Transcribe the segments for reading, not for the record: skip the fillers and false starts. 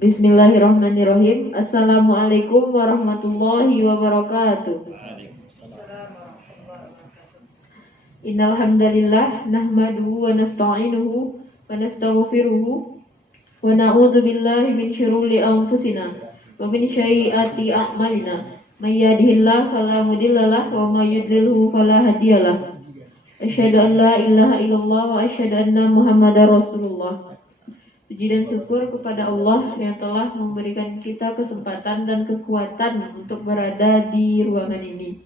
Bismillahirrahmanirrahim. Assalamualaikum warahmatullahi wabarakatuh. Innal hamdalillah nahmaduhu wa nasta'inuhu wa nastaghfiruhu wa na'udzu billahi min syururi anfusina wa min sayyiati a'malina. May yahdihillahu fala mudhillalah wa may yudlilhu fala hadiyalah. Asyhadu an la ilaha illallah wa asyhadu anna Muhammadar Rasulullah. Puji dan syukur kepada Allah yang telah memberikan kita kesempatan dan kekuatan untuk berada di ruangan ini.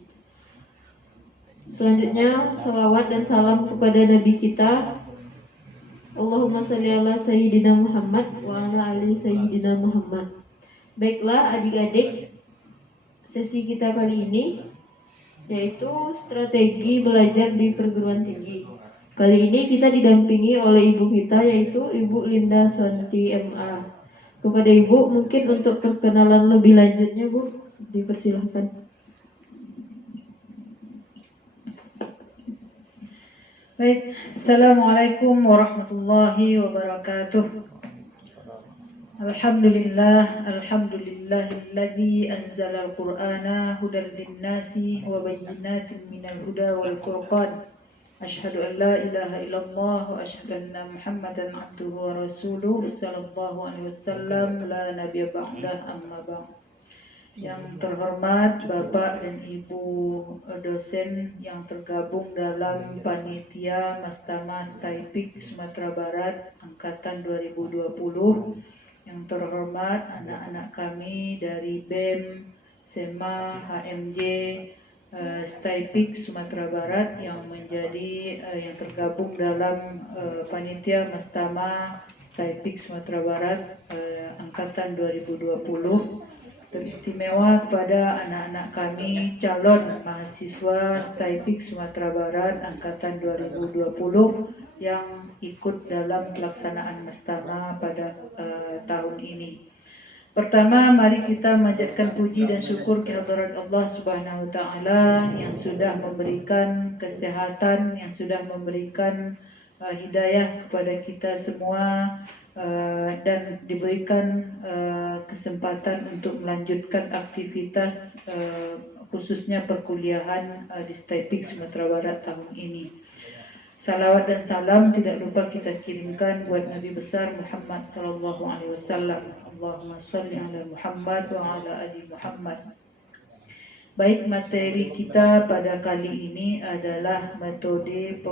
Selanjutnya, salawat dan salam kepada Nabi kita. Allahumma salli ala Sayyidina Muhammad wa ala ali Sayyidina Muhammad. Baiklah adik-adik, sesi kita kali ini yaitu strategi belajar di perguruan tinggi. Kali ini kita didampingi oleh ibu kita, yaitu Ibu Linda Sonti MA. Kepada ibu mungkin untuk perkenalan lebih lanjutnya, Bu, dipersilahkan. Baik, Assalamualaikum warahmatullahi wabarakatuh. Alhamdulillahilladzi anzala al-Qur'ana hudan lin-nasi wa bayyinatin minal huda wal furqan. Asyhadu an la ilaha illallah wa asyhadu anna Muhammadan abduhu wa rasuluhu sallallahu alaihi wasallam la nabiyya ba'dah amma ba'd. Yang terhormat Bapak dan Ibu dosen yang tergabung dalam panitia Mastama Staipik Sumatera Barat angkatan 2020, yang terhormat anak-anak kami dari BEM, SEMA, HMJ, Staipik Sumatera Barat yang menjadi yang tergabung dalam panitia Mastama Staipik Sumatera Barat angkatan 2020. Teristimewa kepada anak-anak kami calon mahasiswa Staipik Sumatera Barat angkatan 2020 yang ikut dalam pelaksanaan Mastama pada tahun ini. Pertama, mari kita memanjatkan puji dan syukur kehadirat Allah Subhanahu wa taala yang sudah memberikan kesehatan, yang sudah memberikan hidayah kepada kita semua, dan diberikan kesempatan untuk melanjutkan aktivitas khususnya perkuliahan di Staipik Sumatera Barat tahun ini. Salawat dan salam tidak lupa kita kirimkan buat Nabi besar Muhammad sallallahu alaihi wasallam. Allahumma shalli ala Muhammad wa ala ali Muhammad. Baik, materi kita pada kali ini adalah metode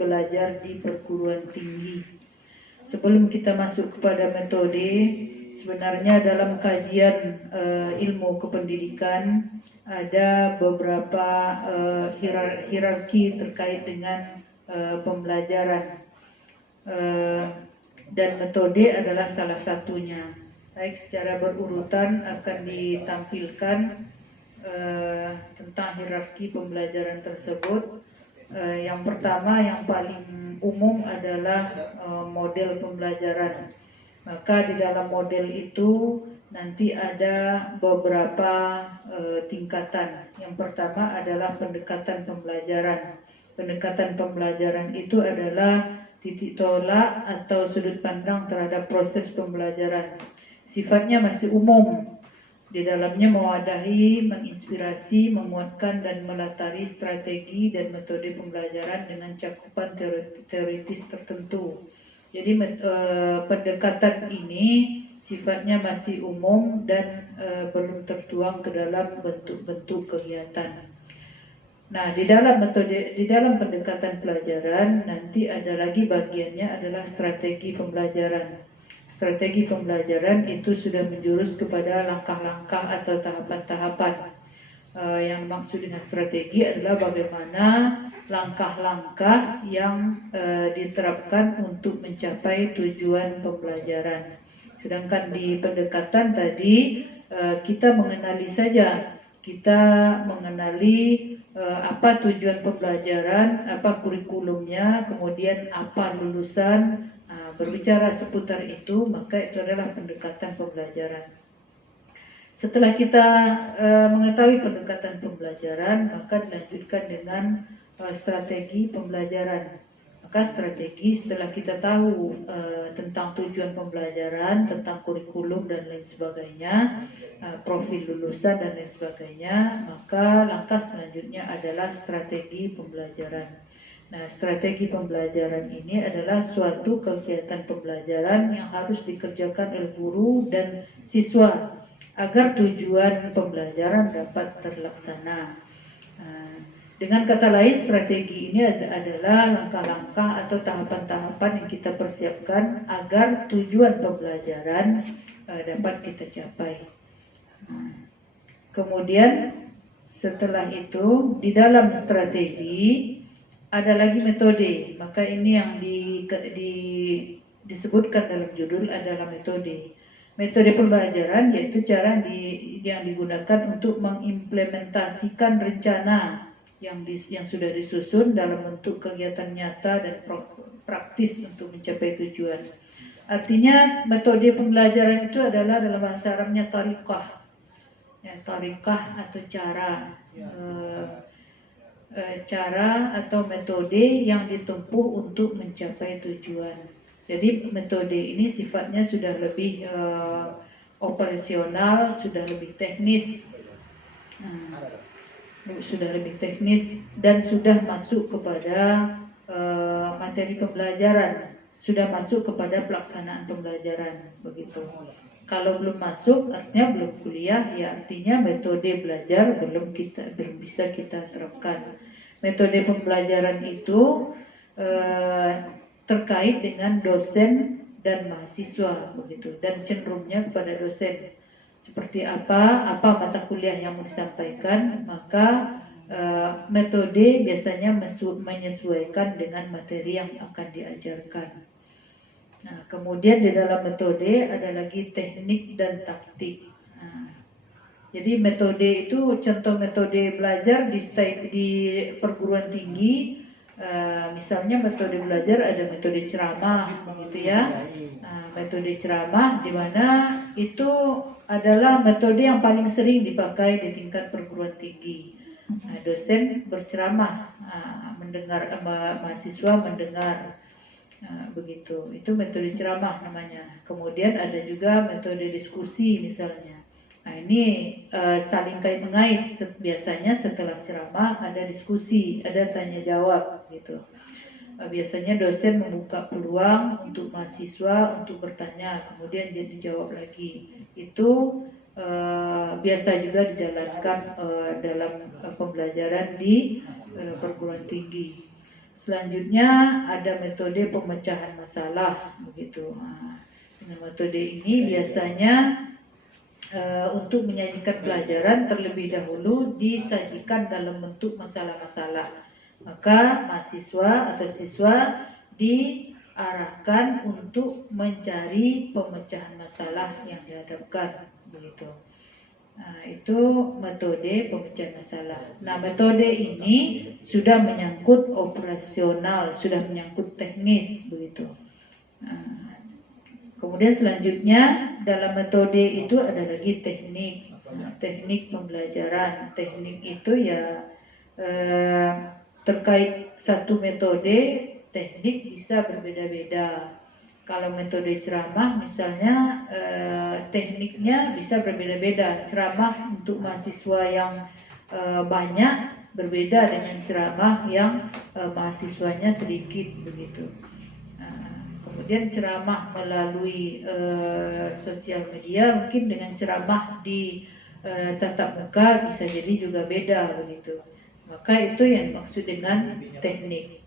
belajar di perguruan tinggi. Sebelum kita masuk kepada metode, sebenarnya dalam kajian ilmu kependidikan ada beberapa hierarki terkait dengan pembelajaran, dan metode adalah salah satunya. Baik, secara berurutan akan ditampilkan tentang hierarki pembelajaran tersebut. Yang pertama, yang paling umum adalah model pembelajaran. Maka di dalam model itu nanti ada beberapa tingkatan. Yang pertama adalah pendekatan pembelajaran. Pendekatan pembelajaran itu adalah titik tolak atau sudut pandang terhadap proses pembelajaran. Sifatnya masih umum. Di dalamnya mewadahi, menginspirasi, memuatkan dan melatari strategi dan metode pembelajaran dengan cakupan teoritis tertentu. Jadi pendekatan ini sifatnya masih umum dan belum tertuang ke dalam bentuk-bentuk kegiatan. Nah, di dalam pendekatan pelajaran nanti ada lagi bagiannya adalah strategi pembelajaran. Strategi pembelajaran itu sudah menjurus kepada langkah-langkah atau tahapan-tahapan. Yang dimaksud dengan strategi adalah bagaimana langkah-langkah yang diterapkan untuk mencapai tujuan pembelajaran. Sedangkan di pendekatan tadi kita mengenali saja, kita mengenali apa tujuan pembelajaran, apa kurikulumnya, kemudian apa lulusan. Berbicara seputar itu, maka itu adalah pendekatan pembelajaran. Setelah kita mengetahui pendekatan pembelajaran, maka dilanjutkan dengan strategi pembelajaran. Maka strategi setelah kita tahu tentang tujuan pembelajaran, tentang kurikulum dan lain sebagainya, profil lulusan dan lain sebagainya, maka langkah selanjutnya adalah strategi pembelajaran. Nah, strategi pembelajaran ini adalah suatu kegiatan pembelajaran yang harus dikerjakan oleh guru dan siswa agar tujuan pembelajaran dapat terlaksana. Dengan kata lain, strategi ini adalah langkah-langkah atau tahapan-tahapan yang kita persiapkan agar tujuan pembelajaran dapat kita capai. Kemudian setelah itu di dalam strategi ada lagi metode. Maka ini yang disebutkan dalam judul adalah metode. Metode pembelajaran yaitu cara yang digunakan untuk mengimplementasikan rencana yang sudah disusun dalam bentuk kegiatan nyata dan praktis untuk mencapai tujuan. Artinya metode pembelajaran itu adalah dalam bahasa Arabnya tariqah. Ya, tariqah atau cara atau metode yang ditempuh untuk mencapai tujuan. Jadi metode ini sifatnya sudah lebih operasional, sudah lebih teknis. Dan sudah masuk kepada materi pembelajaran, sudah masuk kepada pelaksanaan pembelajaran, begitu. Kalau belum masuk, artinya belum kuliah, ya artinya metode belajar belum bisa kita terapkan. Metode pembelajaran itu terkait dengan dosen dan mahasiswa, begitu, dan cenderungnya kepada dosen. Seperti apa mata kuliah yang mau disampaikan, maka metode biasanya menyesuaikan dengan materi yang akan diajarkan. Nah, kemudian di dalam metode ada lagi teknik dan taktik. Jadi metode itu, contoh metode belajar di perguruan tinggi, misalnya metode belajar ada metode ceramah, begitu ya. Metode ceramah di mana itu adalah metode yang paling sering dipakai di tingkat perguruan tinggi. Dosen berceramah, mahasiswa mendengar, begitu. Itu metode ceramah namanya. Kemudian ada juga metode diskusi misalnya. Nah, ini saling kait mengait. Biasanya setelah ceramah ada diskusi, ada tanya jawab, gitu. Biasanya dosen membuka peluang untuk mahasiswa untuk bertanya, kemudian dia dijawab lagi. Itu biasa juga dijalankan dalam pembelajaran di perguruan tinggi. Selanjutnya ada metode pemecahan masalah, begitu. Dengan metode ini biasanya untuk menyajikan pelajaran terlebih dahulu disajikan dalam bentuk masalah-masalah. Maka mahasiswa atau siswa diarahkan untuk mencari pemecahan masalah yang dihadapkan, begitu. Itu metode pemecahan masalah. Nah, metode ini sudah menyangkut operasional, sudah menyangkut teknis, begitu. Kemudian selanjutnya dalam metode itu ada lagi teknik, teknik pembelajaran. Teknik itu ya terkait satu metode, teknik bisa berbeda-beda. Kalau metode ceramah misalnya tekniknya bisa berbeda-beda. Ceramah untuk mahasiswa yang banyak berbeda dengan ceramah yang mahasiswanya sedikit, begitu. Kemudian ceramah melalui sosial media mungkin dengan ceramah di tatap muka bisa jadi juga beda, begitu. Maka itu yang maksud dengan teknik.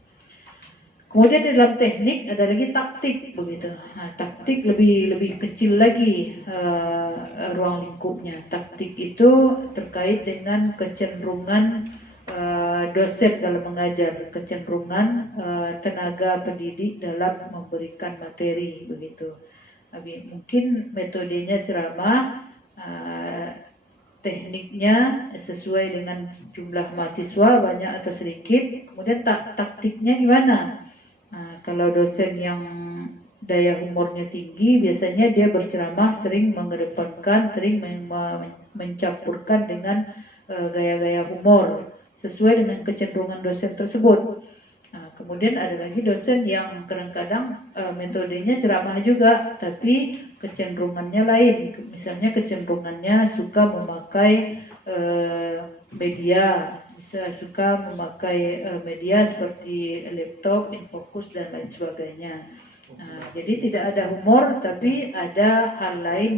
Kemudian dalam teknik ada lagi taktik, begitu. Nah, taktik lebih kecil lagi ruang lingkupnya. Taktik itu terkait dengan kecenderungan dosen dalam mengajar, kecenderungan tenaga pendidik dalam memberikan materi, begitu. Mungkin metodenya ceramah, tekniknya sesuai dengan jumlah mahasiswa banyak atau sedikit. Kemudian taktiknya gimana? Kalau dosen yang daya humornya tinggi, biasanya dia berceramah sering mengedepankan, sering mencampurkan dengan gaya-gaya humor sesuai dengan kecenderungan dosen tersebut. Kemudian ada lagi dosen yang kadang-kadang metodenya ceramah juga, tapi kecenderungannya lain. Misalnya kecenderungannya suka memakai media, bisa suka memakai media seperti laptop, infocus dan lain sebagainya. Jadi tidak ada humor, tapi ada hal lain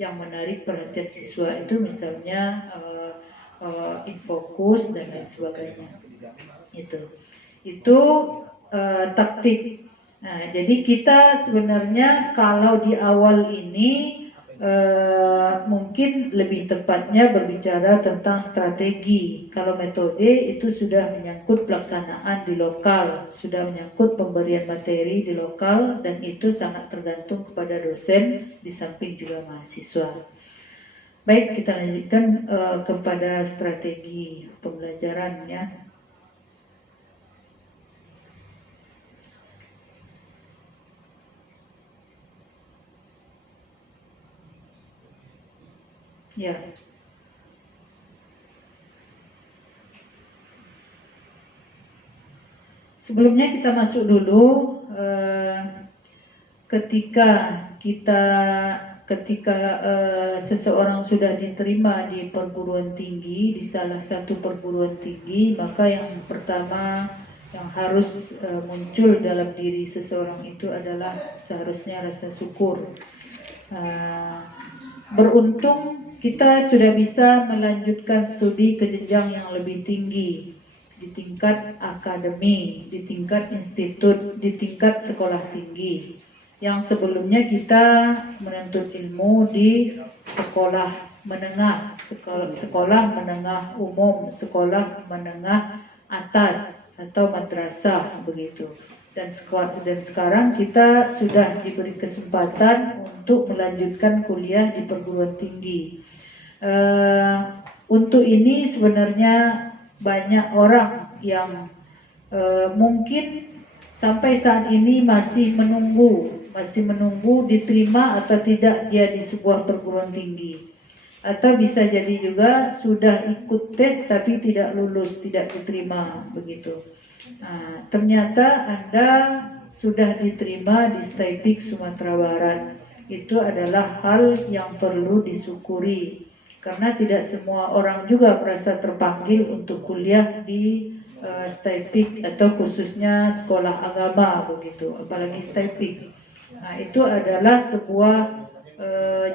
yang menarik perhatian siswa itu, misalnya infocus dan lain sebagainya. Itu taktik. Nah, jadi kita sebenarnya kalau di awal ini mungkin lebih tepatnya berbicara tentang strategi. Kalau metode itu sudah menyangkut pelaksanaan di lokal, sudah menyangkut pemberian materi di lokal, dan itu sangat tergantung kepada dosen di samping juga mahasiswa. Baik, kita lanjutkan kepada strategi pembelajaran ya. Ya. Sebelumnya kita masuk dulu ketika seseorang sudah diterima di perguruan tinggi, di salah satu perguruan tinggi, maka yang pertama yang harus muncul dalam diri seseorang itu adalah seharusnya rasa syukur. Beruntung kita sudah bisa melanjutkan studi ke jenjang yang lebih tinggi, di tingkat akademi, di tingkat institut, di tingkat sekolah tinggi. Yang sebelumnya kita menuntut ilmu di sekolah menengah, sekolah menengah umum, sekolah menengah atas atau madrasah begitu. Dan sekarang kita sudah diberi kesempatan untuk melanjutkan kuliah di perguruan tinggi. Untuk ini sebenarnya banyak orang yang mungkin sampai saat ini masih menunggu diterima atau tidak dia di sebuah perguruan tinggi, atau bisa jadi juga sudah ikut tes tapi tidak lulus, tidak diterima begitu. Ternyata Anda sudah diterima di STAIPIK Sumatera Barat. Itu adalah hal yang perlu disyukuri, karena tidak semua orang juga merasa terpanggil untuk kuliah di STAIPIK atau khususnya sekolah agama begitu, apalagi STAIPIK. Itu adalah sebuah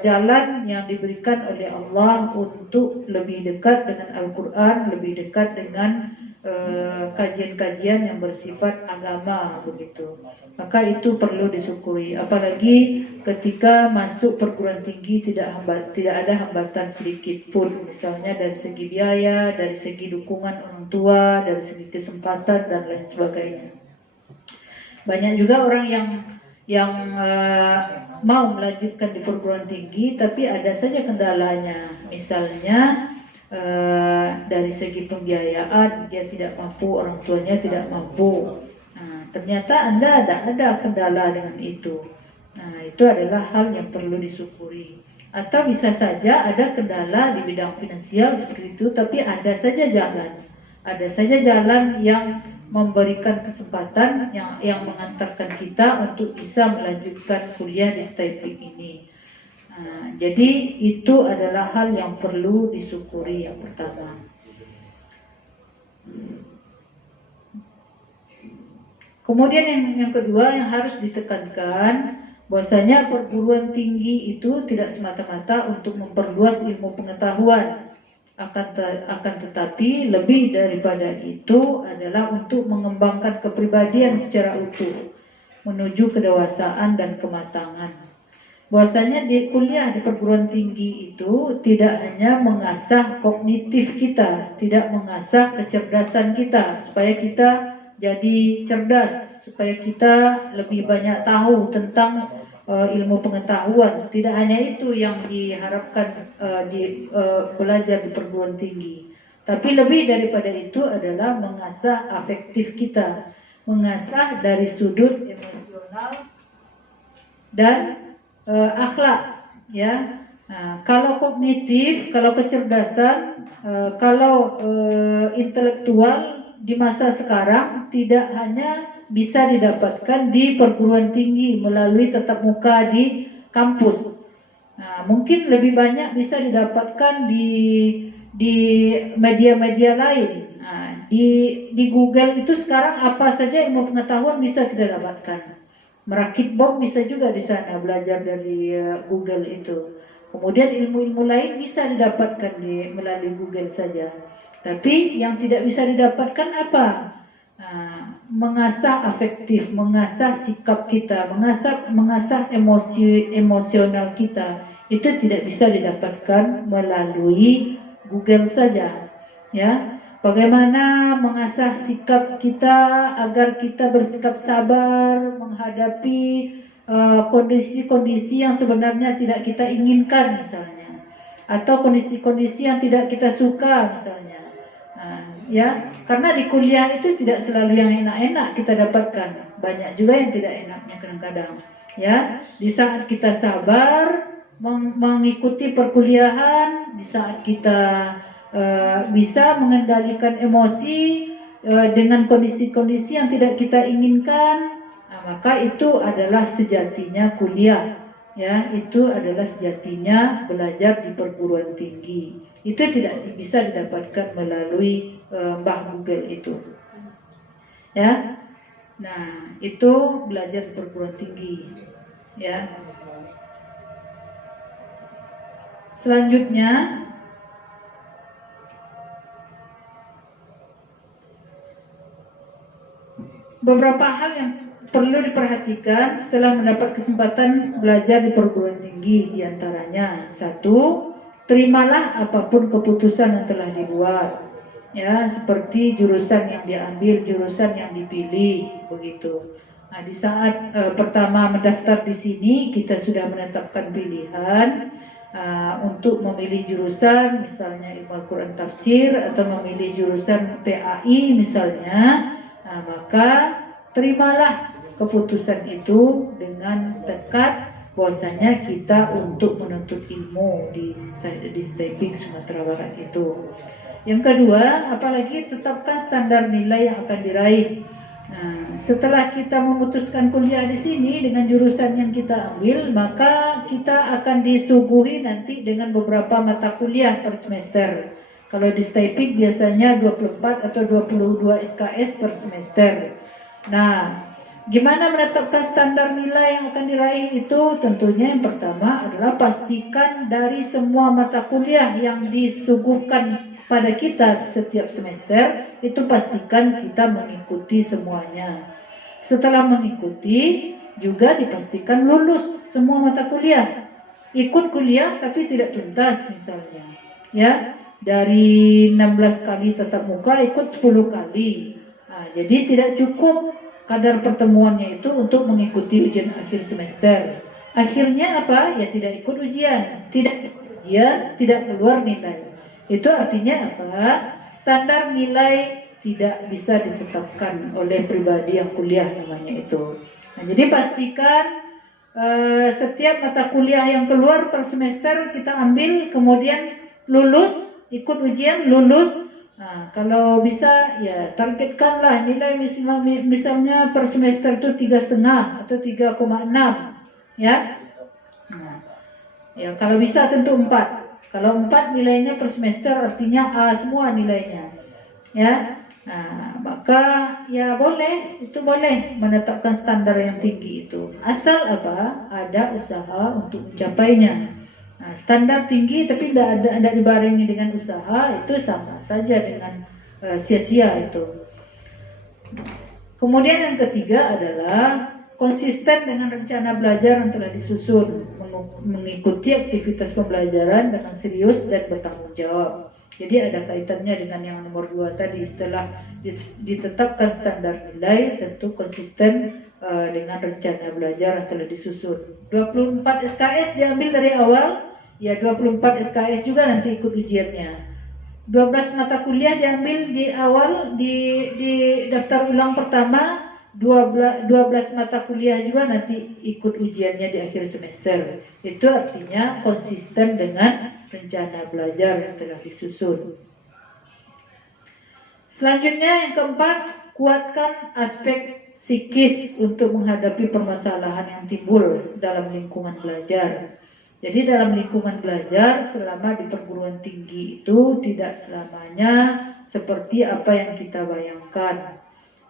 jalan yang diberikan oleh Allah untuk lebih dekat dengan Al-Quran, lebih dekat dengan kajian-kajian yang bersifat agama begitu. Maka itu perlu disyukuri, apalagi ketika masuk perguruan tinggi tidak ada hambatan sedikit pun, misalnya dari segi biaya, dari segi dukungan orang tua, dari segi kesempatan dan lain sebagainya. Banyak juga orang yang mau melanjutkan di perguruan tinggi, tapi ada saja kendalanya, misalnya dari segi pembiayaan dia tidak mampu, orang tuanya tidak mampu. Ternyata Anda ada kendala dengan itu. Itu adalah hal yang perlu disyukuri. Atau bisa saja ada kendala di bidang finansial seperti itu, tapi ada saja jalan yang memberikan kesempatan yang mengantarkan kita untuk bisa melanjutkan kuliah di STAIPIK ini. Jadi itu adalah hal yang perlu disyukuri yang pertama. Kemudian yang kedua yang harus ditekankan, bahwasanya perguruan tinggi itu tidak semata-mata untuk memperluas ilmu pengetahuan, akan tetapi lebih daripada itu adalah untuk mengembangkan kepribadian secara utuh menuju kedewasaan dan kematangan. Bahwasanya di kuliah di perguruan tinggi itu tidak hanya mengasah kognitif kita, tidak mengasah kecerdasan kita supaya kita jadi cerdas, supaya kita lebih banyak tahu tentang ilmu pengetahuan. Tidak hanya itu yang diharapkan belajar di perguruan tinggi, tapi lebih daripada itu adalah mengasah afektif kita, mengasah dari sudut emosional dan akhlak, ya. Kalau kognitif, kalau kecerdasan, kalau intelektual di masa sekarang tidak hanya bisa didapatkan di perguruan tinggi melalui tatap muka di kampus. Nah, mungkin lebih banyak bisa didapatkan di media-media lain. Nah, di Google itu sekarang apa saja ilmu pengetahuan bisa kita dapatkan. Merakit bom bisa juga di sana, belajar dari Google itu. Kemudian ilmu-ilmu lain bisa didapatkan melalui Google saja. Tapi yang tidak bisa didapatkan apa? Mengasah afektif, mengasah sikap kita, mengasah emosional kita. Itu tidak bisa didapatkan melalui Google saja. Ya, bagaimana mengasah sikap kita agar kita bersikap sabar menghadapi kondisi-kondisi yang sebenarnya tidak kita inginkan misalnya, atau kondisi-kondisi yang tidak kita suka misalnya. Ya, karena di kuliah itu tidak selalu yang enak-enak kita dapatkan, banyak juga yang tidak enaknya kadang-kadang. Ya, di saat kita sabar mengikuti perkuliahan, di saat kita bisa mengendalikan emosi dengan kondisi-kondisi yang tidak kita inginkan, maka itu adalah sejatinya kuliah. Ya, itu adalah sejatinya belajar di perguruan tinggi. Itu tidak bisa didapatkan melalui Mbah Google itu. Ya, nah itu belajar di perguruan tinggi. Ya. Selanjutnya, beberapa hal yang perlu diperhatikan setelah mendapat kesempatan belajar di perguruan tinggi, diantaranya satu, terimalah apapun keputusan yang telah dibuat, ya, seperti jurusan yang diambil, jurusan yang dipilih, begitu. Nah, di saat pertama mendaftar di sini, kita sudah menetapkan pilihan untuk memilih jurusan, misalnya ilmu Al-Quran Tafsir, atau memilih jurusan PAI misalnya. Nah, maka terimalah keputusan itu dengan tekad bahwasanya kita untuk menuntut ilmu di STAPIK Sumatera Barat itu. Yang kedua, apalagi tetapkan standar nilai yang akan diraih. Nah, setelah kita memutuskan kuliah di sini dengan jurusan yang kita ambil, maka kita akan disuguhi nanti dengan beberapa mata kuliah per semester. Kalau di STAPIK biasanya 24 atau 22 SKS per semester. Nah, gimana menetapkan standar nilai yang akan diraih itu? Tentunya yang pertama adalah pastikan dari semua mata kuliah yang disuguhkan pada kita setiap semester, itu pastikan kita mengikuti semuanya. Setelah mengikuti, juga dipastikan lulus semua mata kuliah. Ikut kuliah tapi tidak tuntas misalnya. Ya, dari 16 kali tatap muka ikut 10 kali. Nah, jadi tidak cukup kadar pertemuannya itu untuk mengikuti ujian akhir semester. Akhirnya apa? Ya tidak ikut ujian. Tidak ikut ujian, tidak keluar nilai. Itu artinya apa? Standar nilai tidak bisa ditetapkan oleh pribadi yang kuliah namanya itu. Nah, jadi pastikan setiap mata kuliah yang keluar per semester kita ambil, kemudian lulus, ikut ujian, lulus. Nah, kalau bisa ya targetkanlah nilai misalnya per semester itu 3,5 atau 3,6, ya. Nah, ya kalau bisa tentu 4. Kalau 4 nilainya per semester artinya A semua nilainya, ya. Nah, maka ya boleh, itu boleh menetapkan standar yang tinggi itu. Asal apa? Ada usaha untuk mencapainya. Nah, standar tinggi tapi tidak dibarengi dengan usaha, itu sama saja dengan sia-sia itu. Kemudian yang ketiga adalah konsisten dengan rencana belajar yang telah disusun, mengikuti aktivitas pembelajaran dengan serius dan bertanggung jawab. Jadi ada kaitannya dengan yang nomor 2 tadi. Setelah ditetapkan standar nilai, tentu konsisten dengan rencana belajar yang telah disusun. 24 SKS diambil dari awal, ya 24 SKS juga nanti ikut ujiannya. 12 mata kuliah diambil di awal, di daftar ulang pertama, 12 mata kuliah juga nanti ikut ujiannya di akhir semester. Itu artinya konsisten dengan rencana belajar yang telah disusun. Selanjutnya yang keempat, kuatkan aspek psikis untuk menghadapi permasalahan yang timbul dalam lingkungan belajar. Jadi dalam lingkungan belajar selama di perguruan tinggi itu tidak selamanya seperti apa yang kita bayangkan.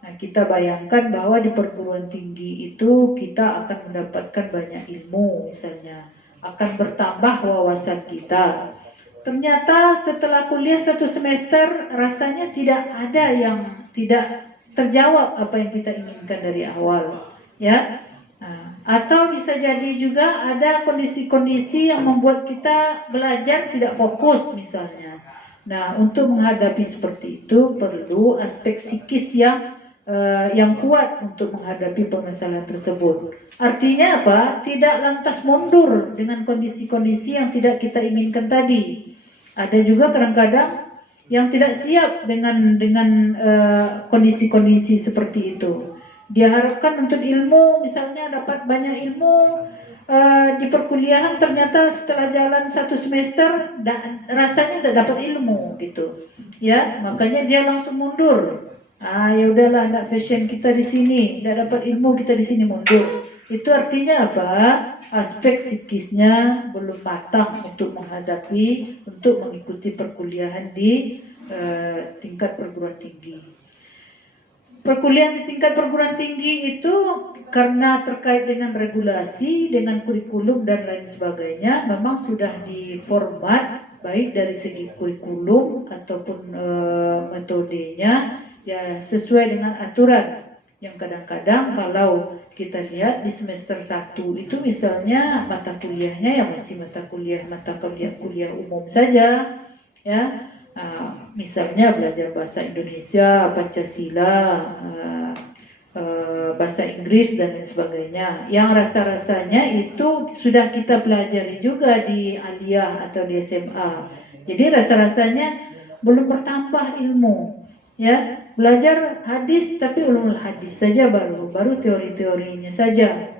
Nah, kita bayangkan bahwa di perguruan tinggi itu kita akan mendapatkan banyak ilmu misalnya, akan bertambah wawasan kita. Ternyata setelah kuliah 1 semester rasanya tidak ada yang tidak terjawab apa yang kita inginkan dari awal, ya. Nah, atau bisa jadi juga ada kondisi-kondisi yang membuat kita belajar tidak fokus misalnya. Nah, untuk menghadapi seperti itu perlu aspek psikis yang kuat untuk menghadapi permasalahan tersebut. Artinya apa? Tidak lantas mundur dengan kondisi-kondisi yang tidak kita inginkan tadi. Ada juga kadang-kadang yang tidak siap dengan kondisi-kondisi seperti itu. Dia harapkan untuk ilmu, misalnya dapat banyak ilmu di perkuliahan, ternyata setelah jalan 1 semester rasanya tidak dapat ilmu gitu. Ya, makanya dia langsung mundur. Ya udahlah, enggak fashion kita di sini, enggak dapat ilmu kita di sini, mundur. Itu artinya apa? Aspek psikisnya belum matang untuk mengikuti perkuliahan di tingkat perguruan tinggi. Perkuliahan di tingkat perguruan tinggi itu karena terkait dengan regulasi, dengan kurikulum dan lain sebagainya, memang sudah diformat baik dari segi kurikulum ataupun metodenya ya sesuai dengan aturan. Yang kadang-kadang kalau kita lihat di semester 1 itu misalnya mata kuliahnya ya masih mata kuliah umum saja, ya. Misalnya belajar bahasa Indonesia, Pancasila, bahasa Inggris dan lain sebagainya. Yang rasa-rasanya itu sudah kita pelajari juga di aliyah atau di SMA. Jadi rasa-rasanya belum bertambah ilmu, ya. Belajar hadis tapi ulumul hadis saja, baru teori-teorinya saja.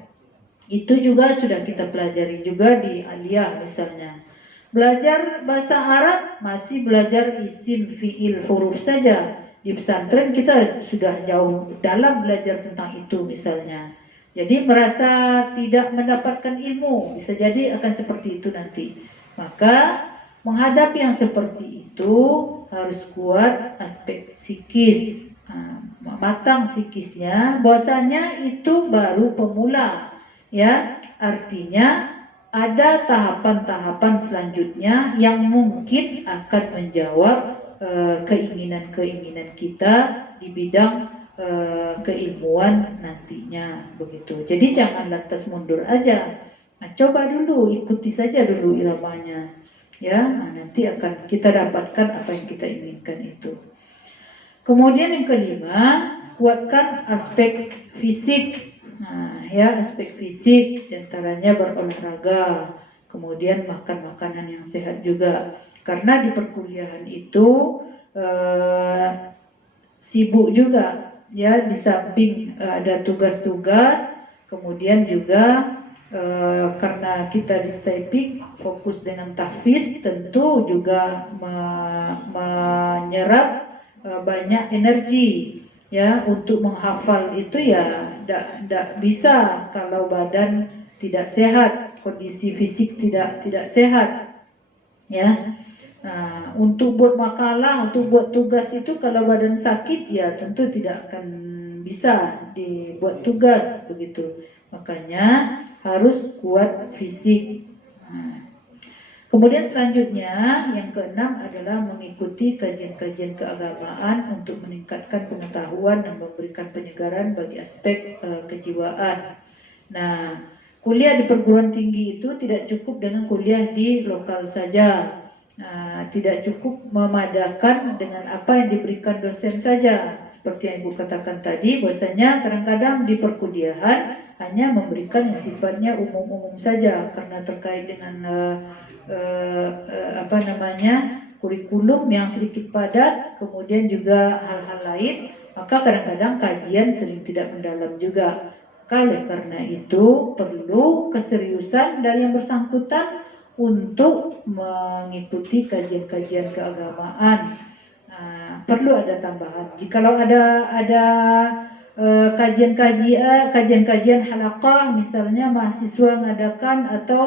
Itu juga sudah kita pelajari juga di aliyah misalnya. Belajar bahasa Arab masih belajar isim, fiil, huruf saja. Di pesantren kita sudah jauh dalam belajar tentang itu misalnya. Jadi merasa tidak mendapatkan ilmu, bisa jadi akan seperti itu nanti. Maka menghadapi yang seperti itu harus kuat aspek psikis, matang psikisnya. Bahwasanya itu baru pemula, ya. Artinya ada tahapan-tahapan selanjutnya yang mungkin akan menjawab keinginan-keinginan kita di bidang keilmuan nantinya, begitu. Jadi jangan lantas mundur aja. Coba dulu, ikuti saja dulu iramanya, ya. Nanti akan kita dapatkan apa yang kita inginkan itu. Kemudian yang kelima, kuatkan aspek fisik. Ya, aspek fisik diantaranya berolahraga, kemudian makan makanan yang sehat juga. Karena di perkuliahan itu sibuk juga, ya, di samping ada tugas-tugas, kemudian juga karena kita di STAIPIK fokus dengan tahfiz, tentu juga menyerap banyak energi. Ya, untuk menghafal itu ya tidak bisa kalau badan tidak sehat, kondisi fisik tidak sehat, ya. Untuk buat makalah, untuk buat tugas itu kalau badan sakit ya tentu tidak akan bisa dibuat tugas, begitu. Makanya harus kuat fisik. Kemudian selanjutnya yang keenam adalah mengikuti kajian-kajian keagamaan untuk meningkatkan pengetahuan dan memberikan penyegaran bagi aspek kejiwaan. Nah, kuliah di perguruan tinggi itu tidak cukup dengan kuliah di lokal saja. Tidak cukup memadakan dengan apa yang diberikan dosen saja. Seperti yang Ibu katakan tadi, bahwasanya kadang-kadang di perkuliahan hanya memberikan yang sifatnya umum-umum saja karena terkait dengan kurikulum yang sedikit padat, kemudian juga hal-hal lain, maka kadang-kadang kajian sering tidak mendalam juga. Oleh karena itu perlu keseriusan dari yang bersangkutan untuk mengikuti kajian-kajian keagamaan. perlu ada tambahan. Jikalau ada kajian-kajian halaqah, misalnya mahasiswa mengadakan atau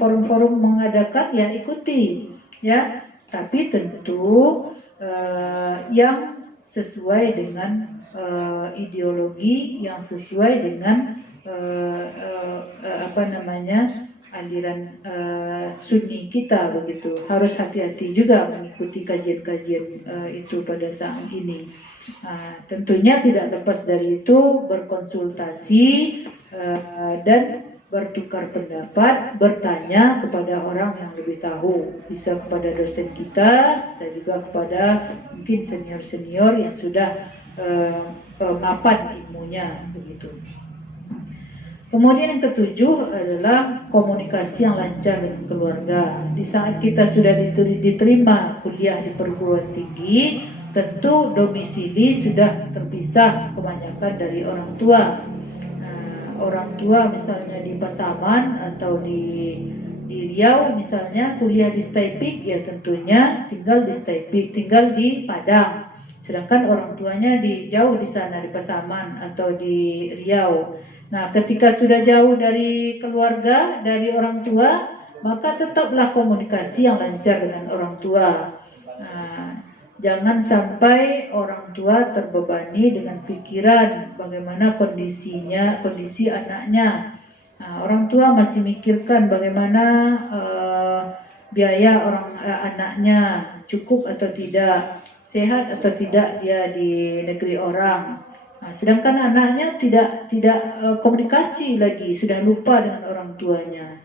forum-forum mengadakan, ya ikuti, ya. Tapi tentu yang sesuai dengan ideologi, yang sesuai dengan aliran Sunni kita, begitu. Harus hati-hati juga mengikuti kajian-kajian itu pada saat ini. Tentunya tidak lepas dari itu berkonsultasi dan bertukar pendapat, bertanya kepada orang yang lebih tahu, bisa kepada dosen kita dan juga kepada mungkin senior-senior yang sudah mapan ilmunya, begitu. Kemudian yang ketujuh adalah komunikasi yang lancar dengan keluarga. Di saat kita sudah diterima kuliah di perguruan tinggi, tentu domisili sudah terpisah kebanyakan dari orang tua. Orang tua misalnya di Pasaman atau di Riau misalnya kuliah di Staipik, ya tentunya tinggal di Staipik, tinggal di Padang. Sedangkan orang tuanya jauh di sana di Pasaman atau di Riau. Nah, ketika sudah jauh dari keluarga, dari orang tua, maka tetaplah komunikasi yang lancar dengan orang tua. Jangan sampai orang tua terbebani dengan pikiran bagaimana kondisi anaknya. Orang tua masih mikirkan bagaimana biaya anaknya cukup atau tidak, sehat atau tidak dia di negeri orang. Sedangkan anaknya tidak komunikasi lagi, sudah lupa dengan orang tuanya.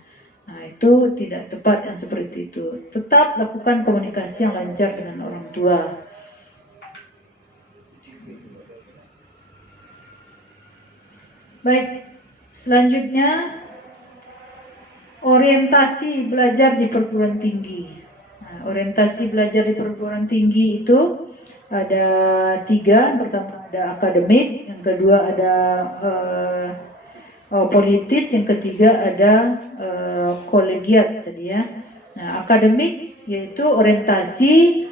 Itu tidak tepat yang seperti itu. Tetap lakukan komunikasi yang lancar dengan orang tua. Baik, selanjutnya orientasi belajar di perguruan tinggi. Orientasi belajar di perguruan tinggi itu ada 3. Yang pertama ada akademik, yang kedua ada politis, yang ketiga ada kolegiat tadi ya. Nah, akademik yaitu orientasi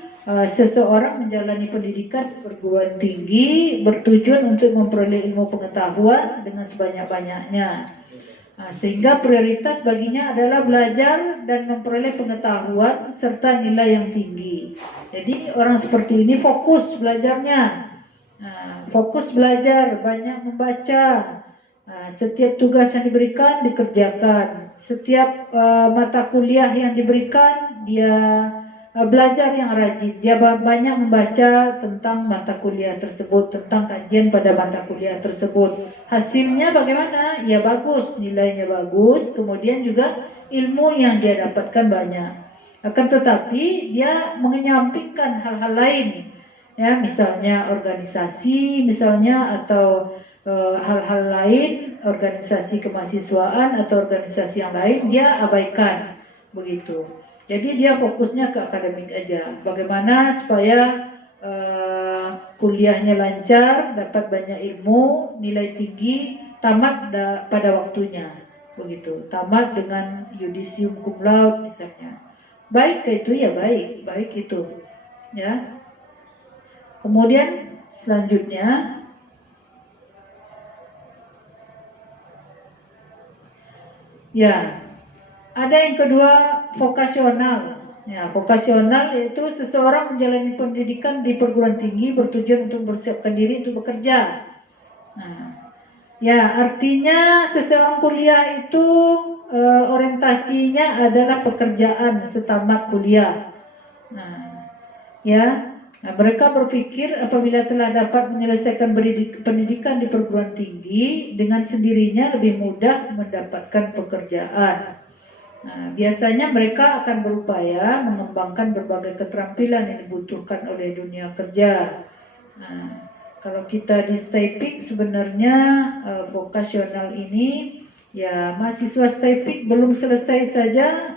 seseorang menjalani pendidikan perguruan tinggi bertujuan untuk memperoleh ilmu pengetahuan dengan sebanyak-banyaknya. Sehingga prioritas baginya adalah belajar dan memperoleh pengetahuan serta nilai yang tinggi. Jadi orang seperti ini fokus belajarnya, fokus belajar, banyak membaca. Setiap tugas yang diberikan dikerjakan, setiap mata kuliah yang diberikan dia belajar yang rajin, dia banyak membaca tentang mata kuliah tersebut, tentang kajian pada mata kuliah tersebut. Hasilnya bagaimana? Ya bagus, nilainya bagus, kemudian juga ilmu yang dia dapatkan banyak. Akan tetapi dia menyampingkan hal-hal lain, ya misalnya organisasi, misalnya atau hal-hal lain, organisasi kemahasiswaan atau organisasi yang lain dia abaikan, begitu. Jadi dia fokusnya ke akademik aja. Bagaimana supaya kuliahnya lancar, dapat banyak ilmu, nilai tinggi, tamat pada waktunya, begitu. Tamat dengan yudisium cum laude misalnya. Baik itu ya baik itu, ya. Kemudian selanjutnya ya, ada yang kedua vokasional. Ya, vokasional yaitu seseorang menjalani pendidikan di perguruan tinggi bertujuan untuk mempersiapkan diri untuk bekerja. Nah, ya artinya seseorang kuliah itu orientasinya adalah pekerjaan setamat kuliah. Nah, mereka berpikir apabila telah dapat menyelesaikan pendidikan di perguruan tinggi, dengan sendirinya lebih mudah mendapatkan pekerjaan. Nah, biasanya mereka akan berupaya mengembangkan berbagai keterampilan yang dibutuhkan oleh dunia kerja. Nah, kalau kita di Staipik sebenarnya vokasional ini, ya mahasiswa Staipik belum selesai saja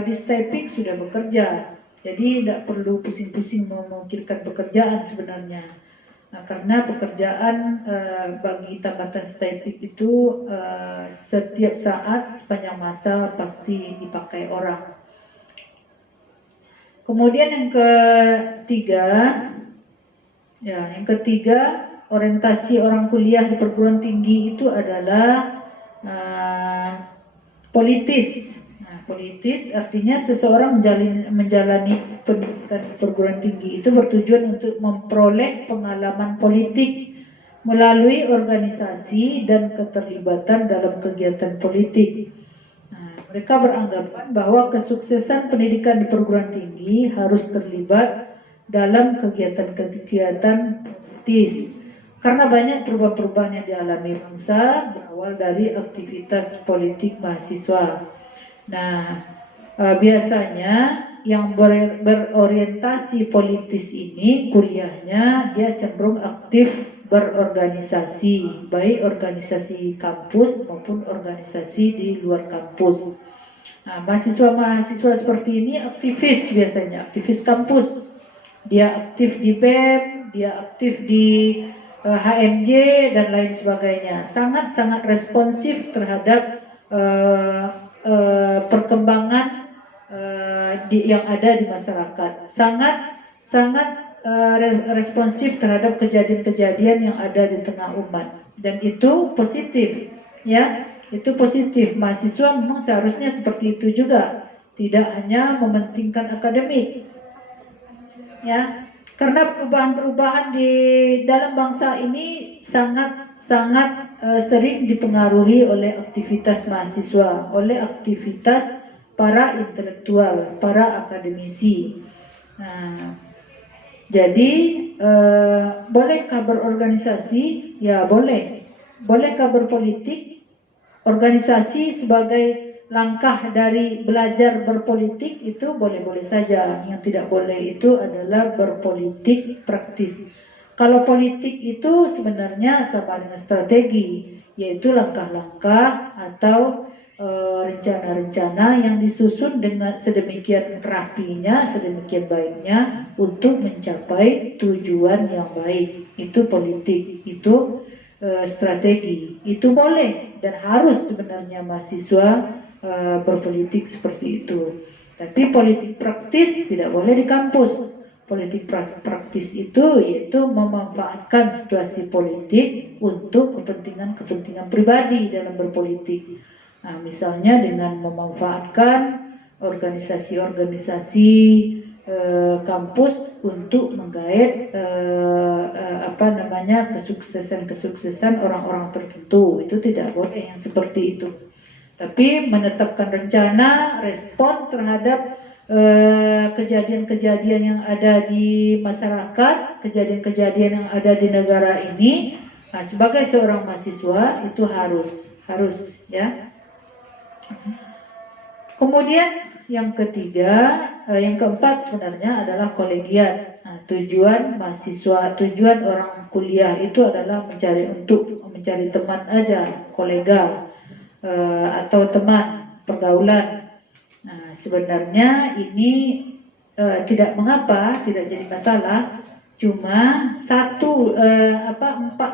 di Staipik sudah bekerja. Jadi tidak perlu pusing-pusing memikirkan pekerjaan sebenarnya. Nah, karena pekerjaan bagi tambatan Staipik itu setiap saat sepanjang masa pasti dipakai orang. Kemudian yang ketiga orientasi orang kuliah di perguruan tinggi itu adalah politis. Nah, politis artinya seseorang menjalani pendidikan di perguruan tinggi itu bertujuan untuk memperoleh pengalaman politik melalui organisasi dan keterlibatan dalam kegiatan politik. Mereka beranggapan bahwa kesuksesan pendidikan di perguruan tinggi harus terlibat dalam kegiatan-kegiatan politis. Karena banyak perubahan-perubahan yang dialami bangsa berawal dari aktivitas politik mahasiswa. Nah, biasanya yang berorientasi politis ini kuliahnya dia cenderung aktif berorganisasi, baik organisasi kampus maupun organisasi di luar kampus. Nah, mahasiswa-mahasiswa seperti ini aktivis biasanya, aktivis kampus. Dia aktif di BEM, dia aktif di HMJ dan lain sebagainya. Sangat-sangat responsif terhadap perkembangan yang ada di masyarakat. Sangat responsif terhadap kejadian-kejadian yang ada di tengah umat. Dan itu positif, ya. Itu positif. Mahasiswa memang seharusnya seperti itu juga, tidak hanya mementingkan akademik, ya. Karena perubahan-perubahan di dalam bangsa ini sangat sering dipengaruhi oleh aktivitas mahasiswa, oleh aktivitas para intelektual, para akademisi. Nah, jadi bolehkah berorganisasi? Ya boleh. Bolehkah berpolitik? Organisasi sebagai langkah dari belajar berpolitik itu boleh-boleh saja. Yang tidak boleh itu adalah berpolitik praktis. Kalau politik itu sebenarnya sama dengan strategi, yaitu langkah-langkah atau rencana-rencana yang disusun dengan sedemikian rapinya, sedemikian baiknya untuk mencapai tujuan yang baik. Itu politik, itu strategi. Itu boleh dan harus sebenarnya mahasiswa berpolitik seperti itu. Tapi politik praktis tidak boleh di kampus. Politik praktis itu yaitu memanfaatkan situasi politik untuk kepentingan pribadi dalam berpolitik. Nah, misalnya dengan memanfaatkan organisasi-organisasi kampus untuk menggait kesuksesan orang-orang tertentu. Itu tidak boleh yang seperti itu. Tapi menetapkan rencana, respon terhadap kejadian-kejadian yang ada di masyarakat, kejadian-kejadian yang ada di negara ini, nah, sebagai seorang mahasiswa itu harus ya. Kemudian yang keempat sebenarnya adalah kolegiat. Nah, tujuan mahasiswa, tujuan orang kuliah itu adalah mencari teman aja, kolega atau teman pergaulan. Nah, sebenarnya ini tidak mengapa, tidak jadi masalah. Cuma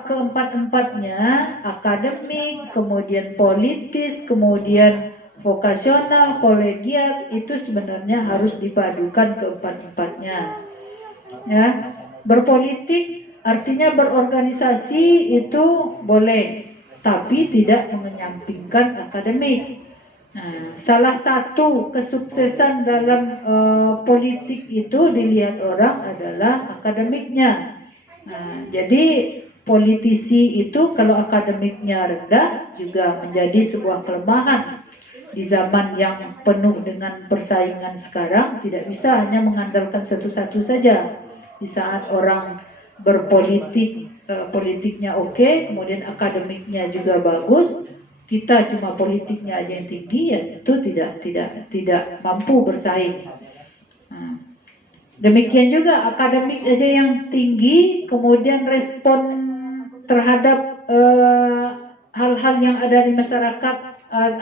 keempat-empatnya akademik, kemudian politis, kemudian vokasional, kolegiat itu sebenarnya harus dipadukan keempat-empatnya. Ya, berpolitik artinya berorganisasi itu boleh, tapi tidak menyampingkan akademik. Nah, salah satu kesuksesan dalam politik itu dilihat orang adalah akademiknya. Nah, jadi politisi itu kalau akademiknya rendah juga menjadi sebuah kelemahan. Di zaman yang penuh dengan persaingan sekarang tidak bisa hanya mengandalkan satu-satu saja. Di saat orang berpolitik, politiknya oke, kemudian akademiknya juga bagus, kita cuma politiknya aja yang tinggi, ya itu tidak mampu bersaing. Nah, demikian juga akademik aja yang tinggi, kemudian respon terhadap hal-hal yang ada di masyarakat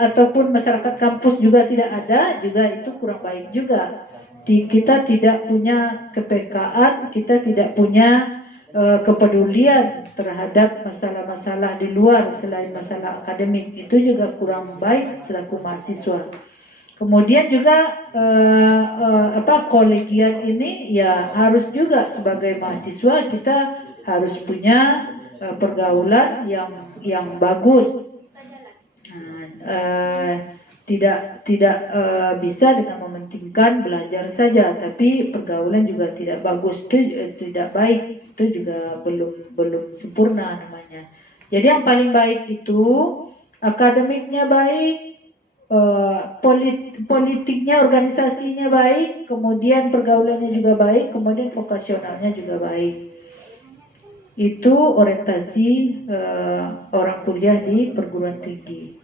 ataupun masyarakat kampus juga tidak ada, juga itu kurang baik juga. Kita tidak punya kepekaan, kita tidak punya kepedulian terhadap masalah-masalah di luar selain masalah akademik. Itu juga kurang baik selaku mahasiswa. Kemudian juga kolegial ini ya harus juga sebagai mahasiswa kita harus punya pergaulan yang bagus. Tidak bisa dengan mementingkan belajar saja, tapi pergaulan juga tidak bagus, itu tidak baik, itu juga belum sempurna namanya. Jadi yang paling baik itu akademiknya baik, politiknya, organisasinya baik, kemudian pergaulannya juga baik, kemudian vokasionalnya juga baik. Itu orientasi orang kuliah di perguruan tinggi.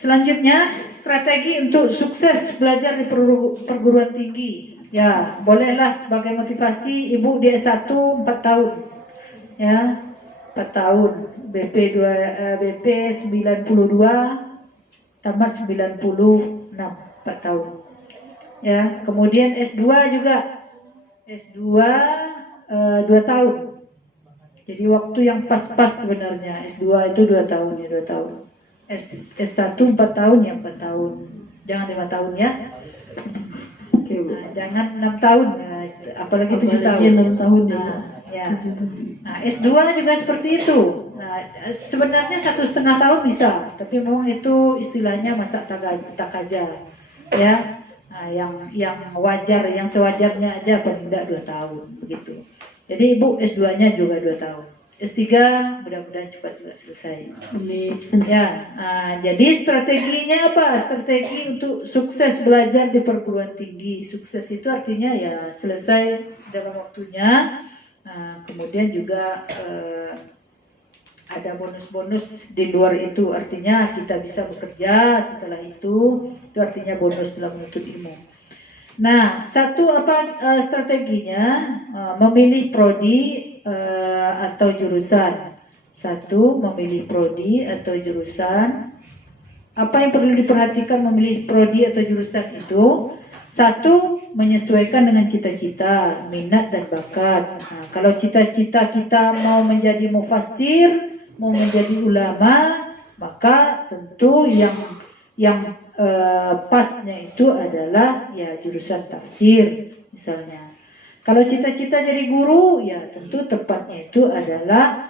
Selanjutnya, strategi untuk sukses belajar di perguruan tinggi. Ya, bolehlah sebagai motivasi Ibu di S1 4 tahun. Ya, 4 tahun. BP 92 tamat 96, 4 tahun. Ya, kemudian S2 juga. S2 2 tahun. Jadi waktu yang pas-pas sebenarnya. S2 itu 2 tahun ya, 2 tahun. S1 4 tahun ya, 4 tahun. Jangan 5 tahun ya. Nah, jangan 6 tahun. Nah, apalagi 7 tahun. 6 tahun ya. Ya. Nah, S2 juga seperti itu. Nah, sebenarnya 1,5 tahun bisa, tapi memang itu istilahnya masa takaja. Ya. Nah, yang wajar, yang sewajarnya aja paling tidak 2 tahun begitu. Jadi Ibu S2-nya juga 2 tahun. S3 mudah-mudahan cepat juga selesai. Ya, jadi strateginya apa? Strategi untuk sukses belajar di perguruan tinggi. Sukses itu artinya ya selesai dalam waktunya. Kemudian juga ada bonus-bonus di luar itu, artinya kita bisa bekerja setelah itu artinya bonus dalam menuntut ilmu. Nah, satu strateginya memilih prodi atau jurusan. Satu, memilih prodi atau jurusan. Apa yang perlu diperhatikan memilih prodi atau jurusan itu? Satu, menyesuaikan dengan cita-cita, minat dan bakat. Nah, kalau cita-cita kita mau menjadi mufassir, mau menjadi ulama, maka tentu yang pasnya itu adalah ya jurusan tafsir misalnya. Kalau cita-cita jadi guru, ya tentu tepatnya itu adalah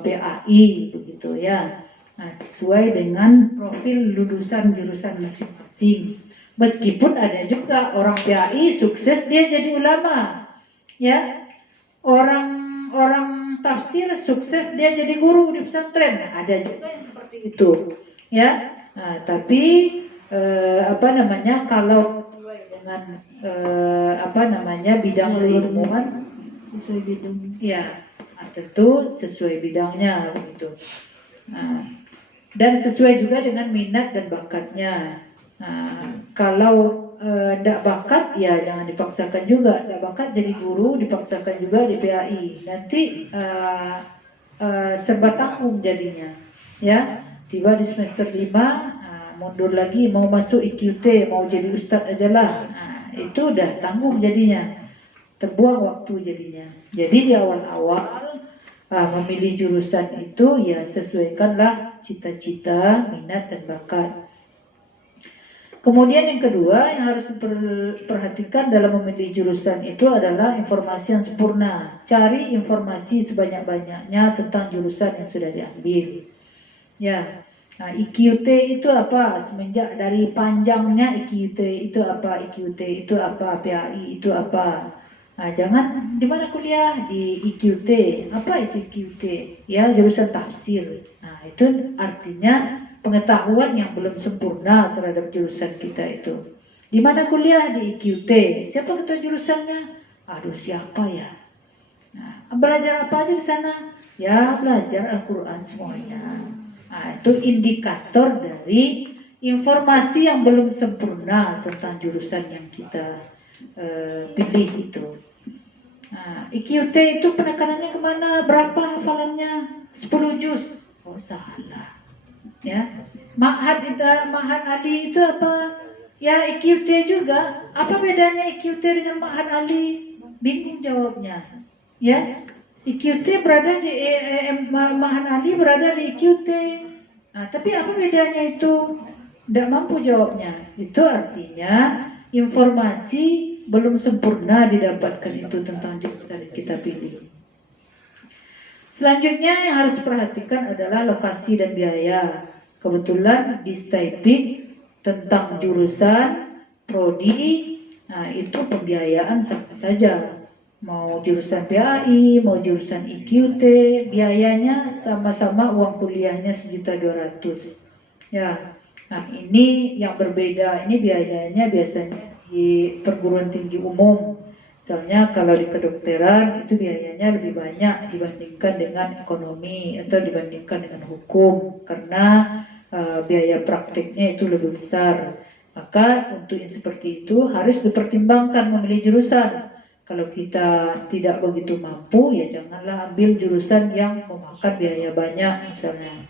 PAI begitu ya. Nah, sesuai dengan profil lulusan jurusan masing-masing. Meskipun ada juga orang PAI sukses dia jadi ulama, ya. Orang tafsir sukses dia jadi guru di pesantren. Nah, ada juga yang seperti itu, ya. Nah, tapi kalau sesuai dengan bidang keilmuan sesuai bidang. Ya, tentu sesuai bidangnya begitu. Dan sesuai juga dengan minat dan bakatnya. Kalau tidak bakat ya jangan dipaksakan juga. Tidak bakat jadi guru dipaksakan juga di PAI. Nanti serba tanggung jadinya. Ya, tiba di semester 5 mundur lagi mau masuk IQT, mau jadi ustadz aja lah. Itu udah tanggung jadinya, terbuang waktu jadinya. Jadi di awal-awal memilih jurusan itu ya sesuaikanlah cita-cita, minat dan bakat. Kemudian yang kedua yang harus diperhatikan dalam memilih jurusan itu adalah informasi yang sempurna. Cari informasi sebanyak-banyaknya tentang jurusan yang sudah diambil. Ya. Nah, IQT itu apa? Semenjak dari panjangnya IQT itu apa? IQT itu apa? PAI itu apa? Nah, jangan di mana kuliah di IQT. Apa itu IQT? Ya, jurusan tafsir. Nah, itu artinya pengetahuan yang belum sempurna terhadap jurusan kita itu. Di mana kuliah di IQT? Siapa ketua jurusannya? Aduh, siapa ya? Nah, belajar apa aja di sana? Ya, belajar Al-Quran semuanya. Nah, itu indikator dari informasi yang belum sempurna tentang jurusan yang kita pilih itu. Nah, IQT itu penekanannya kemana? Berapa hafalannya? 10 juz. Oh, salah. Ya, Ma'had Ali itu apa? Ya, IQT juga. Apa bedanya IQT dengan Ma'had Ali? Bingung jawabnya. Ya, IQT berada di Mahan Ali berada di IQT. Nah, tapi apa bedanya itu? Tidak mampu jawabnya. Itu artinya informasi belum sempurna didapatkan itu tentang jurusan yang kita pilih. Selanjutnya yang harus diperhatikan adalah lokasi dan biaya. Kebetulan di STIPIK tentang jurusan prodi, nah itu pembiayaan sama saja. Mau jurusan PAI, mau jurusan IQT, biayanya sama-sama uang kuliahnya 1.200.000. Ya, nah ini yang berbeda. Ini biayanya biasanya di perguruan tinggi umum. Misalnya kalau di kedokteran itu biayanya lebih banyak dibandingkan dengan ekonomi atau dibandingkan dengan hukum karena biaya praktiknya itu lebih besar. Maka untuk yang seperti itu harus dipertimbangkan memilih jurusan. Kalau kita tidak begitu mampu, ya janganlah ambil jurusan yang memakan biaya banyak misalnya.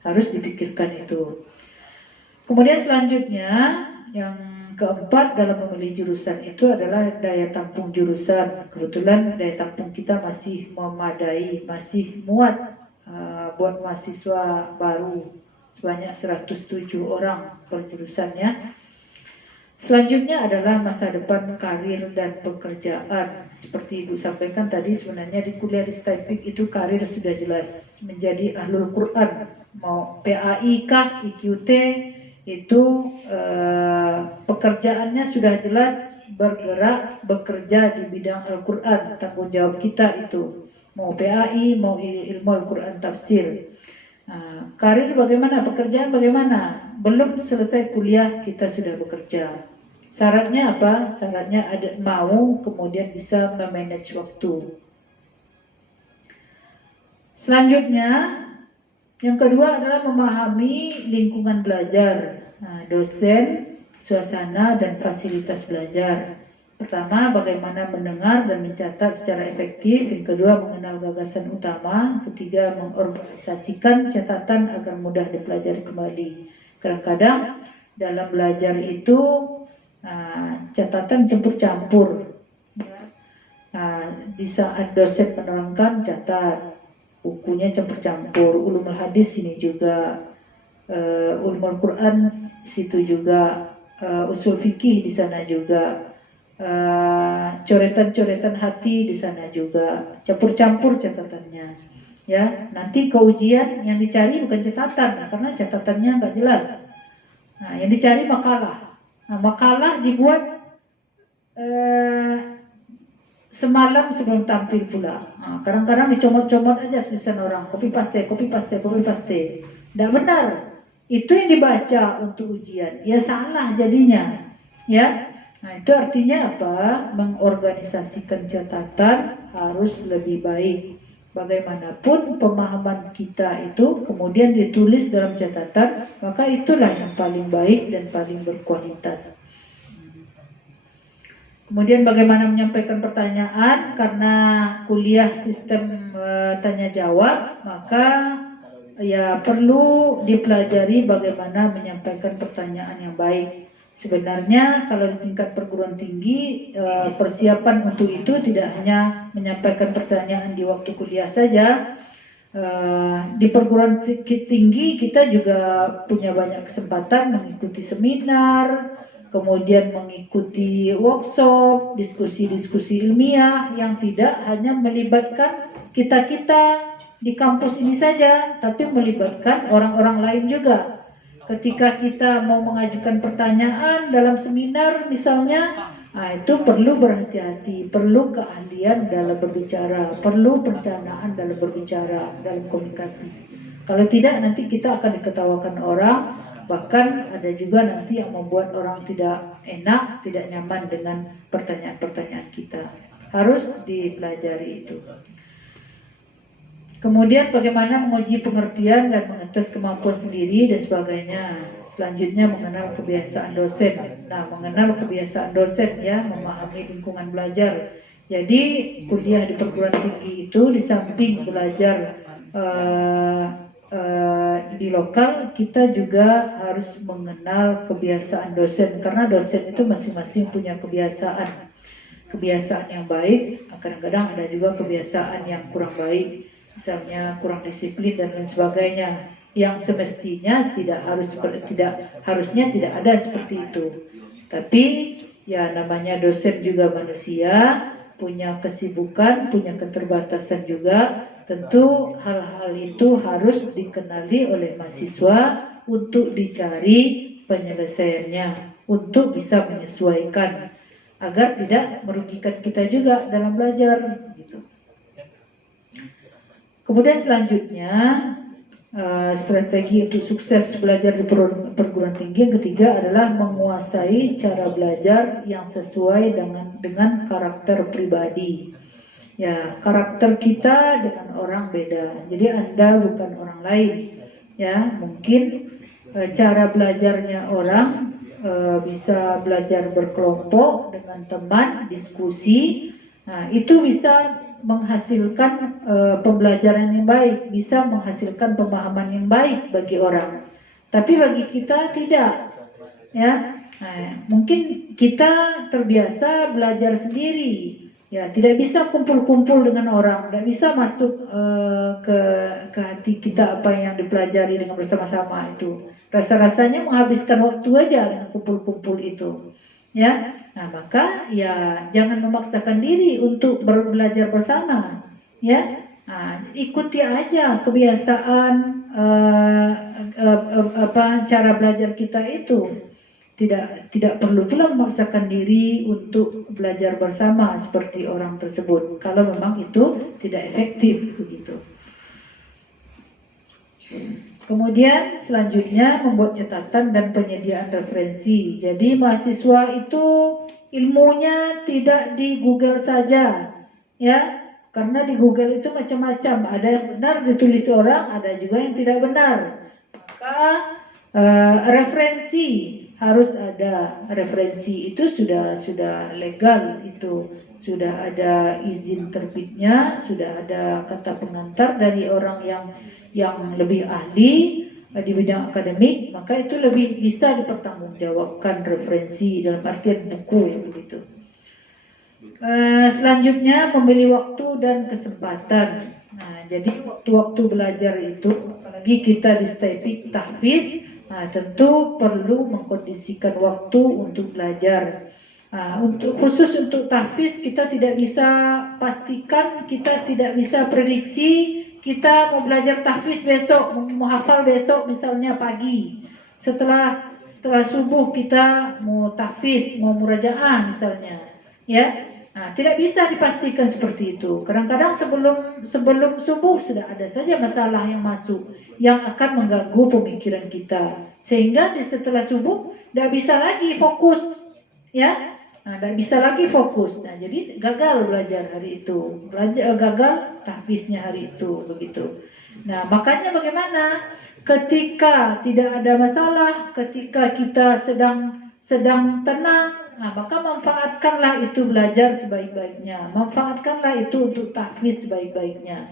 Harus dipikirkan itu. Kemudian selanjutnya yang keempat dalam memilih jurusan itu adalah daya tampung jurusan. Kebetulan daya tampung kita masih memadai, masih muat buat mahasiswa baru sebanyak 107 orang per jurusannya. Selanjutnya adalah masa depan karir dan pekerjaan. Seperti Ibu sampaikan tadi, sebenarnya di kuliah di STIPIK itu karir sudah jelas menjadi ahlul Quran. Mau PAI kah, IQT, itu pekerjaannya sudah jelas bergerak, bekerja di bidang Al-Quran. Tanggung jawab kita itu. Mau PAI, mau ilmu Al-Quran tafsir. Karir bagaimana, pekerjaan bagaimana? Belum selesai kuliah kita sudah bekerja. Syaratnya apa? Syaratnya ada mau, kemudian bisa memanage waktu. Selanjutnya, yang kedua adalah memahami lingkungan belajar, dosen, suasana, dan fasilitas belajar. Pertama, bagaimana mendengar dan mencatat secara efektif. Yang kedua, mengenal gagasan utama. Ketiga, mengorganisasikan catatan agar mudah dipelajari kembali. Kadang-kadang dalam belajar itu catatan campur-campur. Di saat dosen menerangkan, catat. Bukunya campur-campur. Ulumul hadis sini juga, ulumul Quran situ juga, usul fikih di sana juga. Coretan-coretan hati di sana juga, campur-campur catatannya. Ya, nanti ke ujian yang dicari bukan catatan, karena catatannya nggak jelas. Yang dicari makalah. Makalah dibuat semalam sebelum tampil pula. Kadang-kadang dicomot-comot aja tulisan orang, copy paste. Nggak benar. Itu yang dibaca untuk ujian. Ya salah jadinya. Ya. Itu artinya apa? Mengorganisasikan catatan harus lebih baik. Bagaimanapun pemahaman kita itu kemudian ditulis dalam catatan, maka itulah yang paling baik dan paling berkualitas. Kemudian bagaimana menyampaikan pertanyaan, karena kuliah sistem tanya jawab, maka ya perlu dipelajari bagaimana menyampaikan pertanyaan yang baik. Sebenarnya kalau di tingkat perguruan tinggi, persiapan untuk itu tidak hanya menyampaikan pertanyaan di waktu kuliah saja. Di perguruan tinggi kita juga punya banyak kesempatan mengikuti seminar, kemudian mengikuti workshop, diskusi-diskusi ilmiah yang tidak hanya melibatkan kita-kita di kampus ini saja, tapi melibatkan orang-orang lain juga. Ketika kita mau mengajukan pertanyaan dalam seminar misalnya, itu perlu berhati-hati, perlu keahlian dalam berbicara, perlu perencanaan dalam berbicara, dalam komunikasi. Kalau tidak nanti kita akan diketawakan orang, bahkan ada juga nanti yang membuat orang tidak enak, tidak nyaman dengan pertanyaan-pertanyaan kita. Harus dipelajari itu. Kemudian bagaimana menguji pengertian dan mengetes kemampuan sendiri dan sebagainya. Selanjutnya mengenal kebiasaan dosen. Mengenal kebiasaan dosen ya, memahami lingkungan belajar. Jadi kuliah di perguruan tinggi itu di samping belajar di lokal, kita juga harus mengenal kebiasaan dosen karena dosen itu masing-masing punya kebiasaan. kebiasaan yang baik, kadang-kadang ada juga kebiasaan yang kurang baik, misalnya kurang disiplin dan lain sebagainya, yang semestinya tidak harusnya tidak ada seperti itu. Tapi ya namanya dosen juga manusia, punya kesibukan, punya keterbatasan juga. Tentu hal-hal itu harus dikenali oleh mahasiswa untuk dicari penyelesaiannya, untuk bisa menyesuaikan agar tidak merugikan kita juga dalam belajar gitu. Kemudian selanjutnya strategi untuk sukses belajar di perguruan tinggi yang ketiga adalah menguasai cara belajar yang sesuai dengan karakter pribadi. Ya, karakter kita dengan orang beda. Jadi Anda bukan orang lain. Ya, mungkin cara belajarnya orang bisa belajar berkelompok dengan teman, diskusi. Nah, itu bisa menghasilkan pembelajaran yang baik, bisa menghasilkan pemahaman yang baik bagi orang. Tapi bagi kita tidak. Ya, nah, mungkin kita terbiasa belajar sendiri. Ya, tidak bisa kumpul-kumpul dengan orang, tidak bisa masuk ke hati kita apa yang dipelajari dengan bersama-sama itu. Rasa-rasanya menghabiskan waktu aja dengan kumpul-kumpul itu. Ya, nah maka ya jangan memaksakan diri untuk belajar bersama. Ya, nah, ikuti aja kebiasaan cara belajar kita itu. Tidak perlu pula memaksakan diri untuk belajar bersama seperti orang tersebut kalau memang itu tidak efektif begitu. Kemudian selanjutnya membuat catatan dan penyediaan referensi. Jadi mahasiswa itu ilmunya tidak di Google saja, ya, karena di Google itu macam-macam. Ada yang benar ditulis orang, ada juga yang tidak benar. Maka referensi harus ada. Referensi itu sudah legal, itu sudah ada izin terbitnya, sudah ada kata pengantar dari orang yang lebih ahli di bidang akademik, maka itu lebih bisa dipertanggungjawabkan referensi dalam artian buku begitu. Selanjutnya memilih waktu dan kesempatan. Nah, jadi waktu-waktu belajar itu, apalagi kita di stipik tahfiz, nah, tentu perlu mengkondisikan waktu untuk belajar. Khusus untuk tahfiz kita tidak bisa pastikan, kita tidak bisa prediksi kita mau belajar tahfiz besok, mau hafal besok misalnya pagi. Setelah subuh kita mau tahfiz, mau murajaah misalnya, ya. Nah, tidak bisa dipastikan seperti itu. Kadang-kadang sebelum subuh sudah ada saja masalah yang masuk yang akan mengganggu pemikiran kita, sehingga setelah subuh tidak bisa lagi fokus, ya. Nah, tidak bisa lagi fokus. Nah, jadi gagal belajar hari itu, gagal tahfiznya hari itu, begitu. Nah, makanya bagaimana ketika tidak ada masalah, ketika kita sedang tenang, nah, maka manfaatkanlah itu belajar sebaik-baiknya, manfaatkanlah itu untuk tahfiz sebaik-baiknya.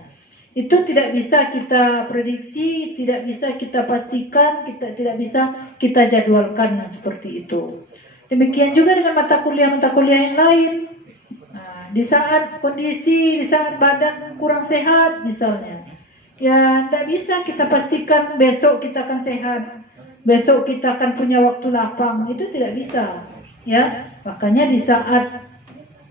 Itu tidak bisa kita prediksi, tidak bisa kita pastikan, tidak bisa kita jadwalkan seperti itu. Demikian juga dengan mata kuliah yang lain. Nah, di saat kondisi, di saat badan kurang sehat misalnya, ya tidak bisa kita pastikan besok kita akan sehat, besok kita akan punya waktu lapang, itu tidak bisa. Ya, makanya di saat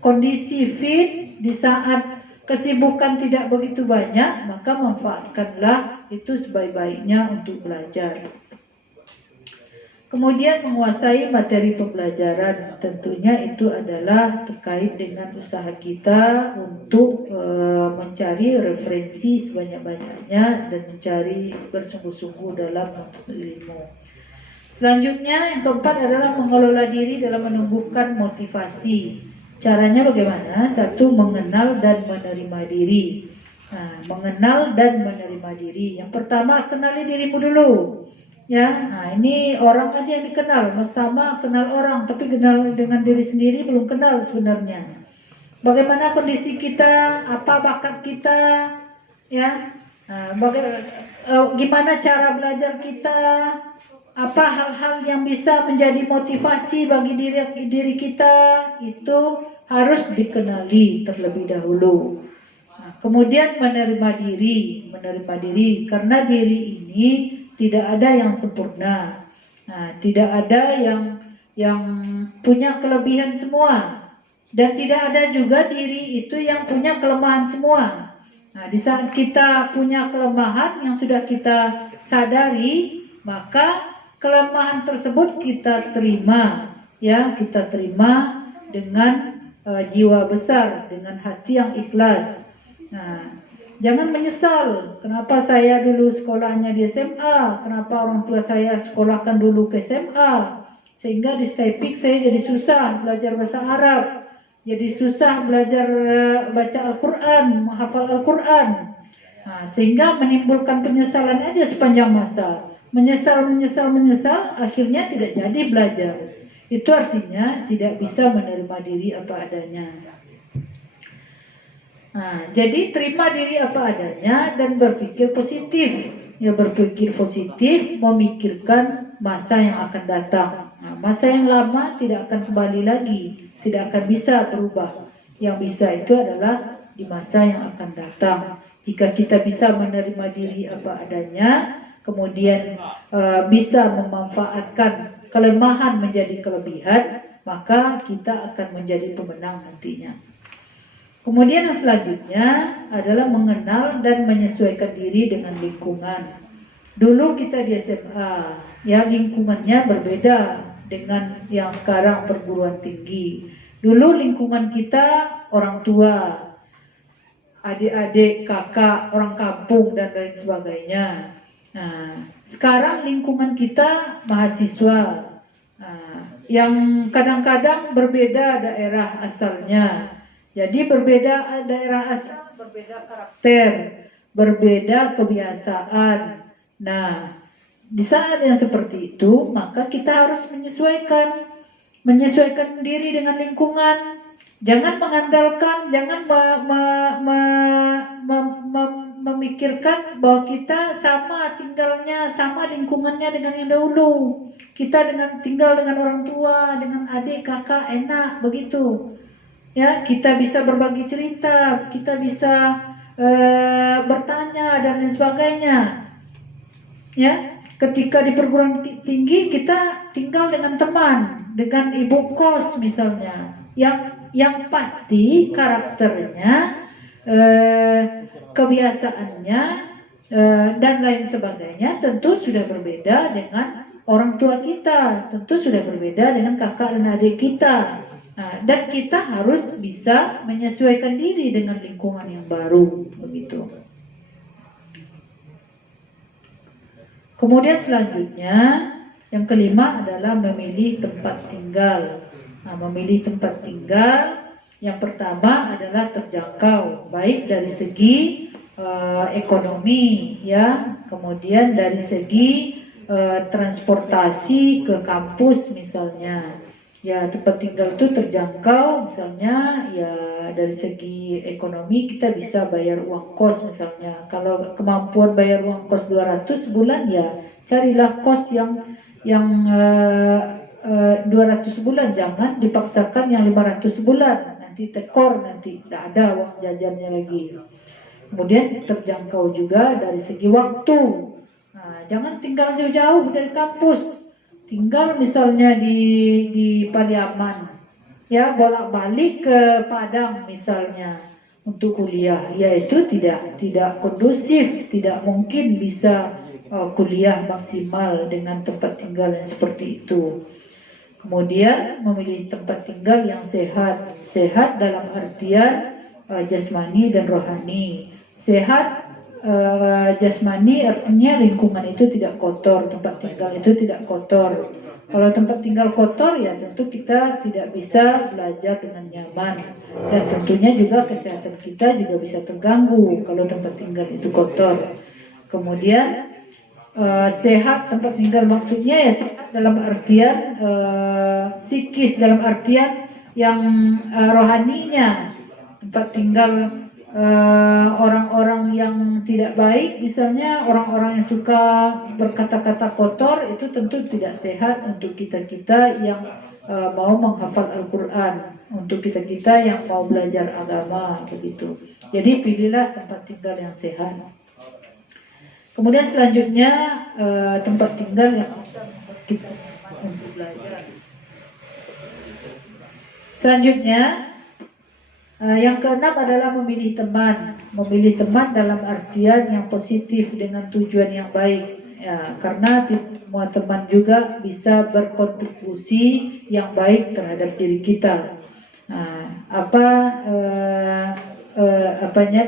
kondisi fit, di saat kesibukan tidak begitu banyak, maka manfaatkanlah itu sebaik-baiknya untuk belajar. Kemudian menguasai materi pembelajaran, tentunya itu adalah terkait dengan usaha kita untuk mencari referensi sebanyak-banyaknya dan mencari bersungguh-sungguh dalam menuntut ilmu. Selanjutnya yang keempat adalah mengelola diri dalam menumbuhkan motivasi. Caranya bagaimana? Satu, mengenal dan menerima diri. Nah, mengenal dan menerima diri. Yang pertama, kenali dirimu dulu. Ya, nah ini orang aja yang dikenal. Pertama kenal orang, tapi kenal dengan diri sendiri belum kenal sebenarnya. Bagaimana kondisi kita, apa bakat kita, ya, gimana cara belajar kita, apa hal-hal yang bisa menjadi motivasi bagi diri kita, itu harus dikenali terlebih dahulu. Nah, kemudian menerima diri karena diri ini tidak ada yang sempurna. Nah, tidak ada yang punya kelebihan semua, dan tidak ada juga diri itu yang punya kelemahan semua. Nah, di saat kita punya kelemahan yang sudah kita sadari, maka kelemahan tersebut kita terima, ya, kita terima dengan jiwa besar, dengan hati yang ikhlas. Nah, jangan menyesal, kenapa saya dulu sekolahnya di SMA, kenapa orang tua saya sekolahkan dulu ke SMA, sehingga di STEPIK saya jadi susah belajar bahasa Arab, jadi susah belajar baca Al-Quran, menghafal Al-Quran. Nah, sehingga menimbulkan penyesalan aja sepanjang masa. Menyesal, akhirnya tidak jadi belajar. Itu artinya tidak bisa menerima diri apa adanya. Nah, jadi terima diri apa adanya dan berpikir positif. Ya, berpikir positif, memikirkan masa yang akan datang. Nah, masa yang lama tidak akan kembali lagi, tidak akan bisa berubah. Yang bisa itu adalah di masa yang akan datang. Jika kita bisa menerima diri apa adanya, kemudian bisa memanfaatkan kelemahan menjadi kelebihan, maka kita akan menjadi pemenang nantinya. Kemudian yang selanjutnya adalah mengenal dan menyesuaikan diri dengan lingkungan. Dulu kita di SMA, ya, lingkungannya berbeda dengan yang sekarang perguruan tinggi. Dulu lingkungan kita orang tua, adik-adik, kakak, orang kampung, dan lain sebagainya. Nah, sekarang lingkungan kita mahasiswa, yang kadang-kadang berbeda daerah asalnya. Jadi berbeda daerah asal, berbeda karakter, berbeda kebiasaan. Nah, di saat yang seperti itu, maka kita harus menyesuaikan diri dengan lingkungan. Jangan mengandalkan, jangan memikirkan bahwa kita sama tinggalnya, sama lingkungannya dengan yang dahulu. Kita tinggal dengan orang tua, dengan adik, kakak, enak begitu. Ya, kita bisa berbagi cerita, kita bisa bertanya dan lain sebagainya. Ya, ketika di perguruan tinggi kita tinggal dengan teman, dengan ibu kos misalnya, yang pasti karakternya, kebiasaannya, dan lain sebagainya tentu sudah berbeda dengan orang tua kita, tentu sudah berbeda dengan kakak dan adik kita. Nah, dan kita harus bisa menyesuaikan diri dengan lingkungan yang baru, begitu. Kemudian selanjutnya, yang kelima adalah memilih tempat tinggal. Nah, memilih tempat tinggal yang pertama adalah terjangkau, baik dari segi ekonomi, ya, kemudian dari segi transportasi ke kampus misalnya. Ya, tempat tinggal itu terjangkau, misalnya ya dari segi ekonomi kita bisa bayar uang kos misalnya. Kalau kemampuan bayar uang kos 200 sebulan, ya carilah kos yang 200 bulan, jangan dipaksakan yang 500 bulan, nanti tekor, nanti tidak ada uang jajannya lagi. Kemudian terjangkau juga dari segi waktu. Nah, jangan tinggal jauh-jauh dari kampus. Tinggal misalnya di Pariaman, ya, bolak-balik ke Padang misalnya untuk kuliah, ya itu tidak kondusif, tidak mungkin bisa kuliah maksimal dengan tempat tinggal yang seperti itu. Kemudian memilih tempat tinggal yang sehat dalam artian jasmani dan rohani. Sehat jasmani artinya lingkungan itu tidak kotor, tempat tinggal itu tidak kotor. Kalau tempat tinggal kotor, ya tentu kita tidak bisa belajar dengan nyaman, dan tentunya juga kesehatan kita juga bisa terganggu kalau tempat tinggal itu kotor. Kemudian sehat tempat tinggal maksudnya ya sehat dalam artian psikis, dalam artian yang rohaninya. Tempat tinggal orang-orang yang tidak baik, misalnya orang-orang yang suka berkata-kata kotor, itu tentu tidak sehat untuk kita yang mau menghafal Al-Quran, untuk kita-kita yang mau belajar agama begitu. Jadi pilihlah tempat tinggal yang sehat. Kemudian selanjutnya tempat tinggal yang bisa membuat kita nyaman untuk belajar. Selanjutnya yang keenam adalah memilih teman. Memilih teman dalam artian yang positif dengan tujuan yang baik. Ya, karena semua teman juga bisa berkontribusi yang baik terhadap diri kita. Nah,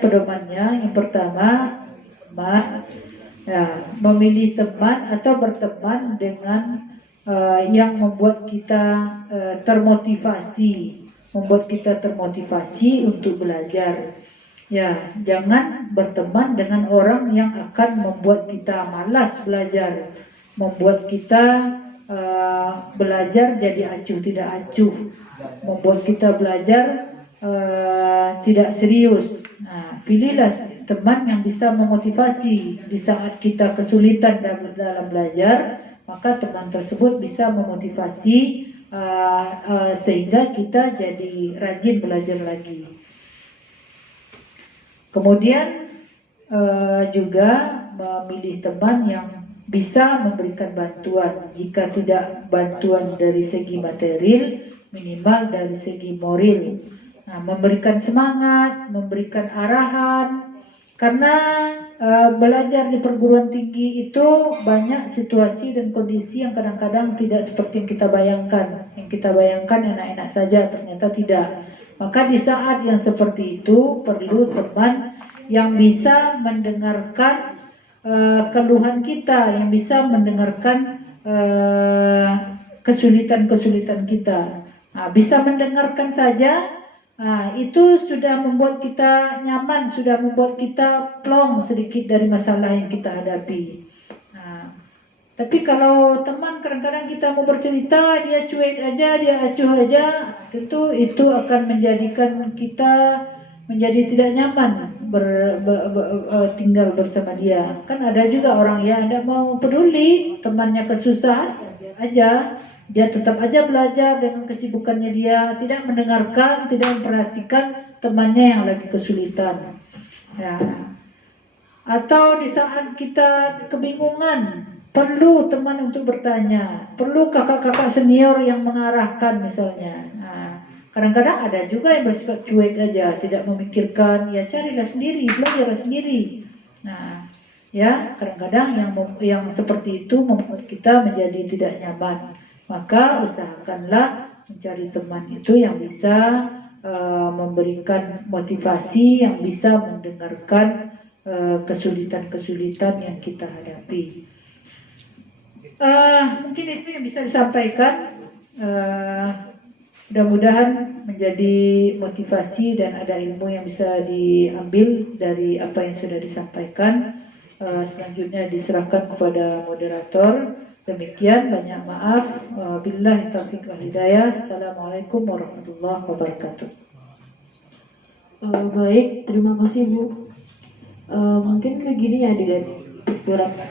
pedomannya? Yang pertama, teman. Ya, memilih teman atau berteman dengan yang membuat kita termotivasi untuk belajar. Ya, jangan berteman dengan orang yang akan membuat kita malas belajar, membuat kita belajar jadi acuh tidak acuh, membuat kita belajar tidak serius. Nah, pilihlah teman yang bisa memotivasi di saat kita kesulitan dalam belajar, maka teman tersebut bisa memotivasi sehingga kita jadi rajin belajar lagi. Kemudian juga memilih teman yang bisa memberikan bantuan. Jika tidak bantuan dari segi material, minimal dari segi moral. Nah, memberikan semangat, memberikan arahan. Karena belajar di perguruan tinggi itu banyak situasi dan kondisi yang kadang-kadang tidak seperti yang kita bayangkan. Yang kita bayangkan enak-enak saja, ternyata tidak. Maka di saat yang seperti itu perlu teman yang bisa mendengarkan keluhan kita, yang bisa mendengarkan kesulitan-kesulitan kita. Nah, bisa mendengarkan saja, itu sudah membuat kita nyaman, sudah membuat kita plong sedikit dari masalah yang kita hadapi. Tapi kalau teman kadang-kadang kita mau bercerita, dia cuek aja, dia acuh aja, tentu itu akan menjadikan kita menjadi tidak nyaman tinggal bersama dia. Kan ada juga orang yang tidak mau peduli temannya kesusahan, biar aja, dia tetap aja belajar dengan kesibukannya dia, tidak mendengarkan, tidak memperhatikan temannya yang lagi kesulitan. Ya. Atau di saat kita kebingungan, perlu teman untuk bertanya, perlu kakak-kakak senior yang mengarahkan misalnya. Kadang-kadang ada juga yang bersifat cuek aja, tidak memikirkan, ya carilah sendiri, belajarlah sendiri. Ya kadang-kadang yang seperti itu membuat kita menjadi tidak nyaman. Maka usahakanlah mencari teman itu yang bisa memberikan motivasi, yang bisa mendengarkan kesulitan-kesulitan yang kita hadapi. Mungkin itu yang bisa disampaikan. Mudah-mudahan menjadi motivasi dan ada ilmu yang bisa diambil dari apa yang sudah disampaikan. Selanjutnya diserahkan kepada moderator. Demikian, banyak maaf. Billahi taufiq wal hidayah. Assalamualaikum warahmatullahi wabarakatuh. Baik, terima kasih Bu. Mungkin begini ya adik-adik, beberapa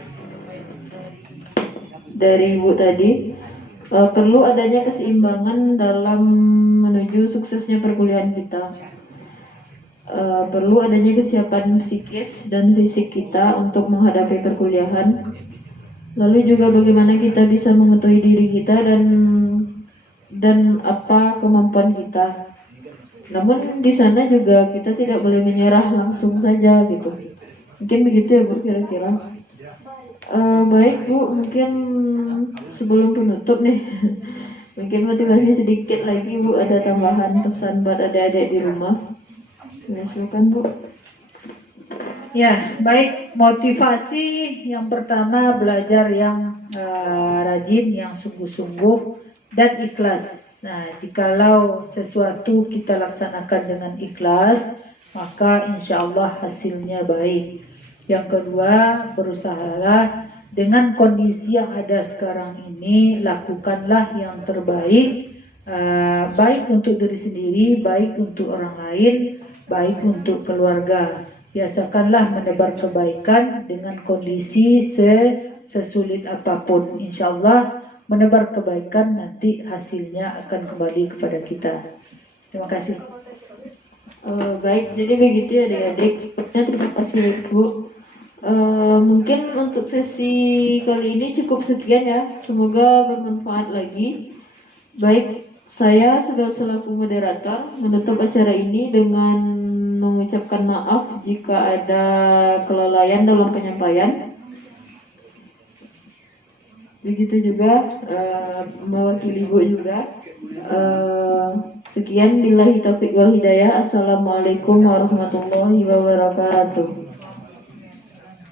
dari Ibu tadi, perlu adanya keseimbangan dalam menuju suksesnya perkuliahan kita. Perlu adanya kesiapan psikis dan fisik kita untuk menghadapi perkuliahan. Lalu juga bagaimana kita bisa mengetahui diri kita dan apa kemampuan kita. Namun di sana juga kita tidak boleh menyerah langsung saja gitu. Mungkin begitu ya Bu kira-kira. Baik Bu, mungkin sebelum penutup nih, mungkin motivasi sedikit lagi Bu, ada tambahan pesan buat adik-adik di rumah. Silakan Bu. Ya, baik, motivasi yang pertama belajar yang rajin, yang sungguh-sungguh dan ikhlas. Nah, jikalau sesuatu kita laksanakan dengan ikhlas, maka insya Allah hasilnya baik. Yang kedua, berusahalah dengan kondisi yang ada sekarang ini, lakukanlah yang terbaik, baik untuk diri sendiri, baik untuk orang lain, baik untuk keluarga. Biasakanlah menebar kebaikan dengan kondisi sesulit apapun. Insya Allah menebar kebaikan, nanti hasilnya akan kembali kepada kita. Terima kasih. Baik, jadi begitu ya adik-adik. Sepertinya terima kasih Ibu. Mungkin untuk sesi kali ini cukup sekian ya. Semoga bermanfaat lagi. Baik, saya selaku moderator menutup acara ini dengan mengucapkan maaf jika ada kelalaian dalam penyampaian. Begitu juga mewakili Ibu juga. Sekian, billahi taufiq wal hidayah. Assalamualaikum warahmatullahi wabarakatuh.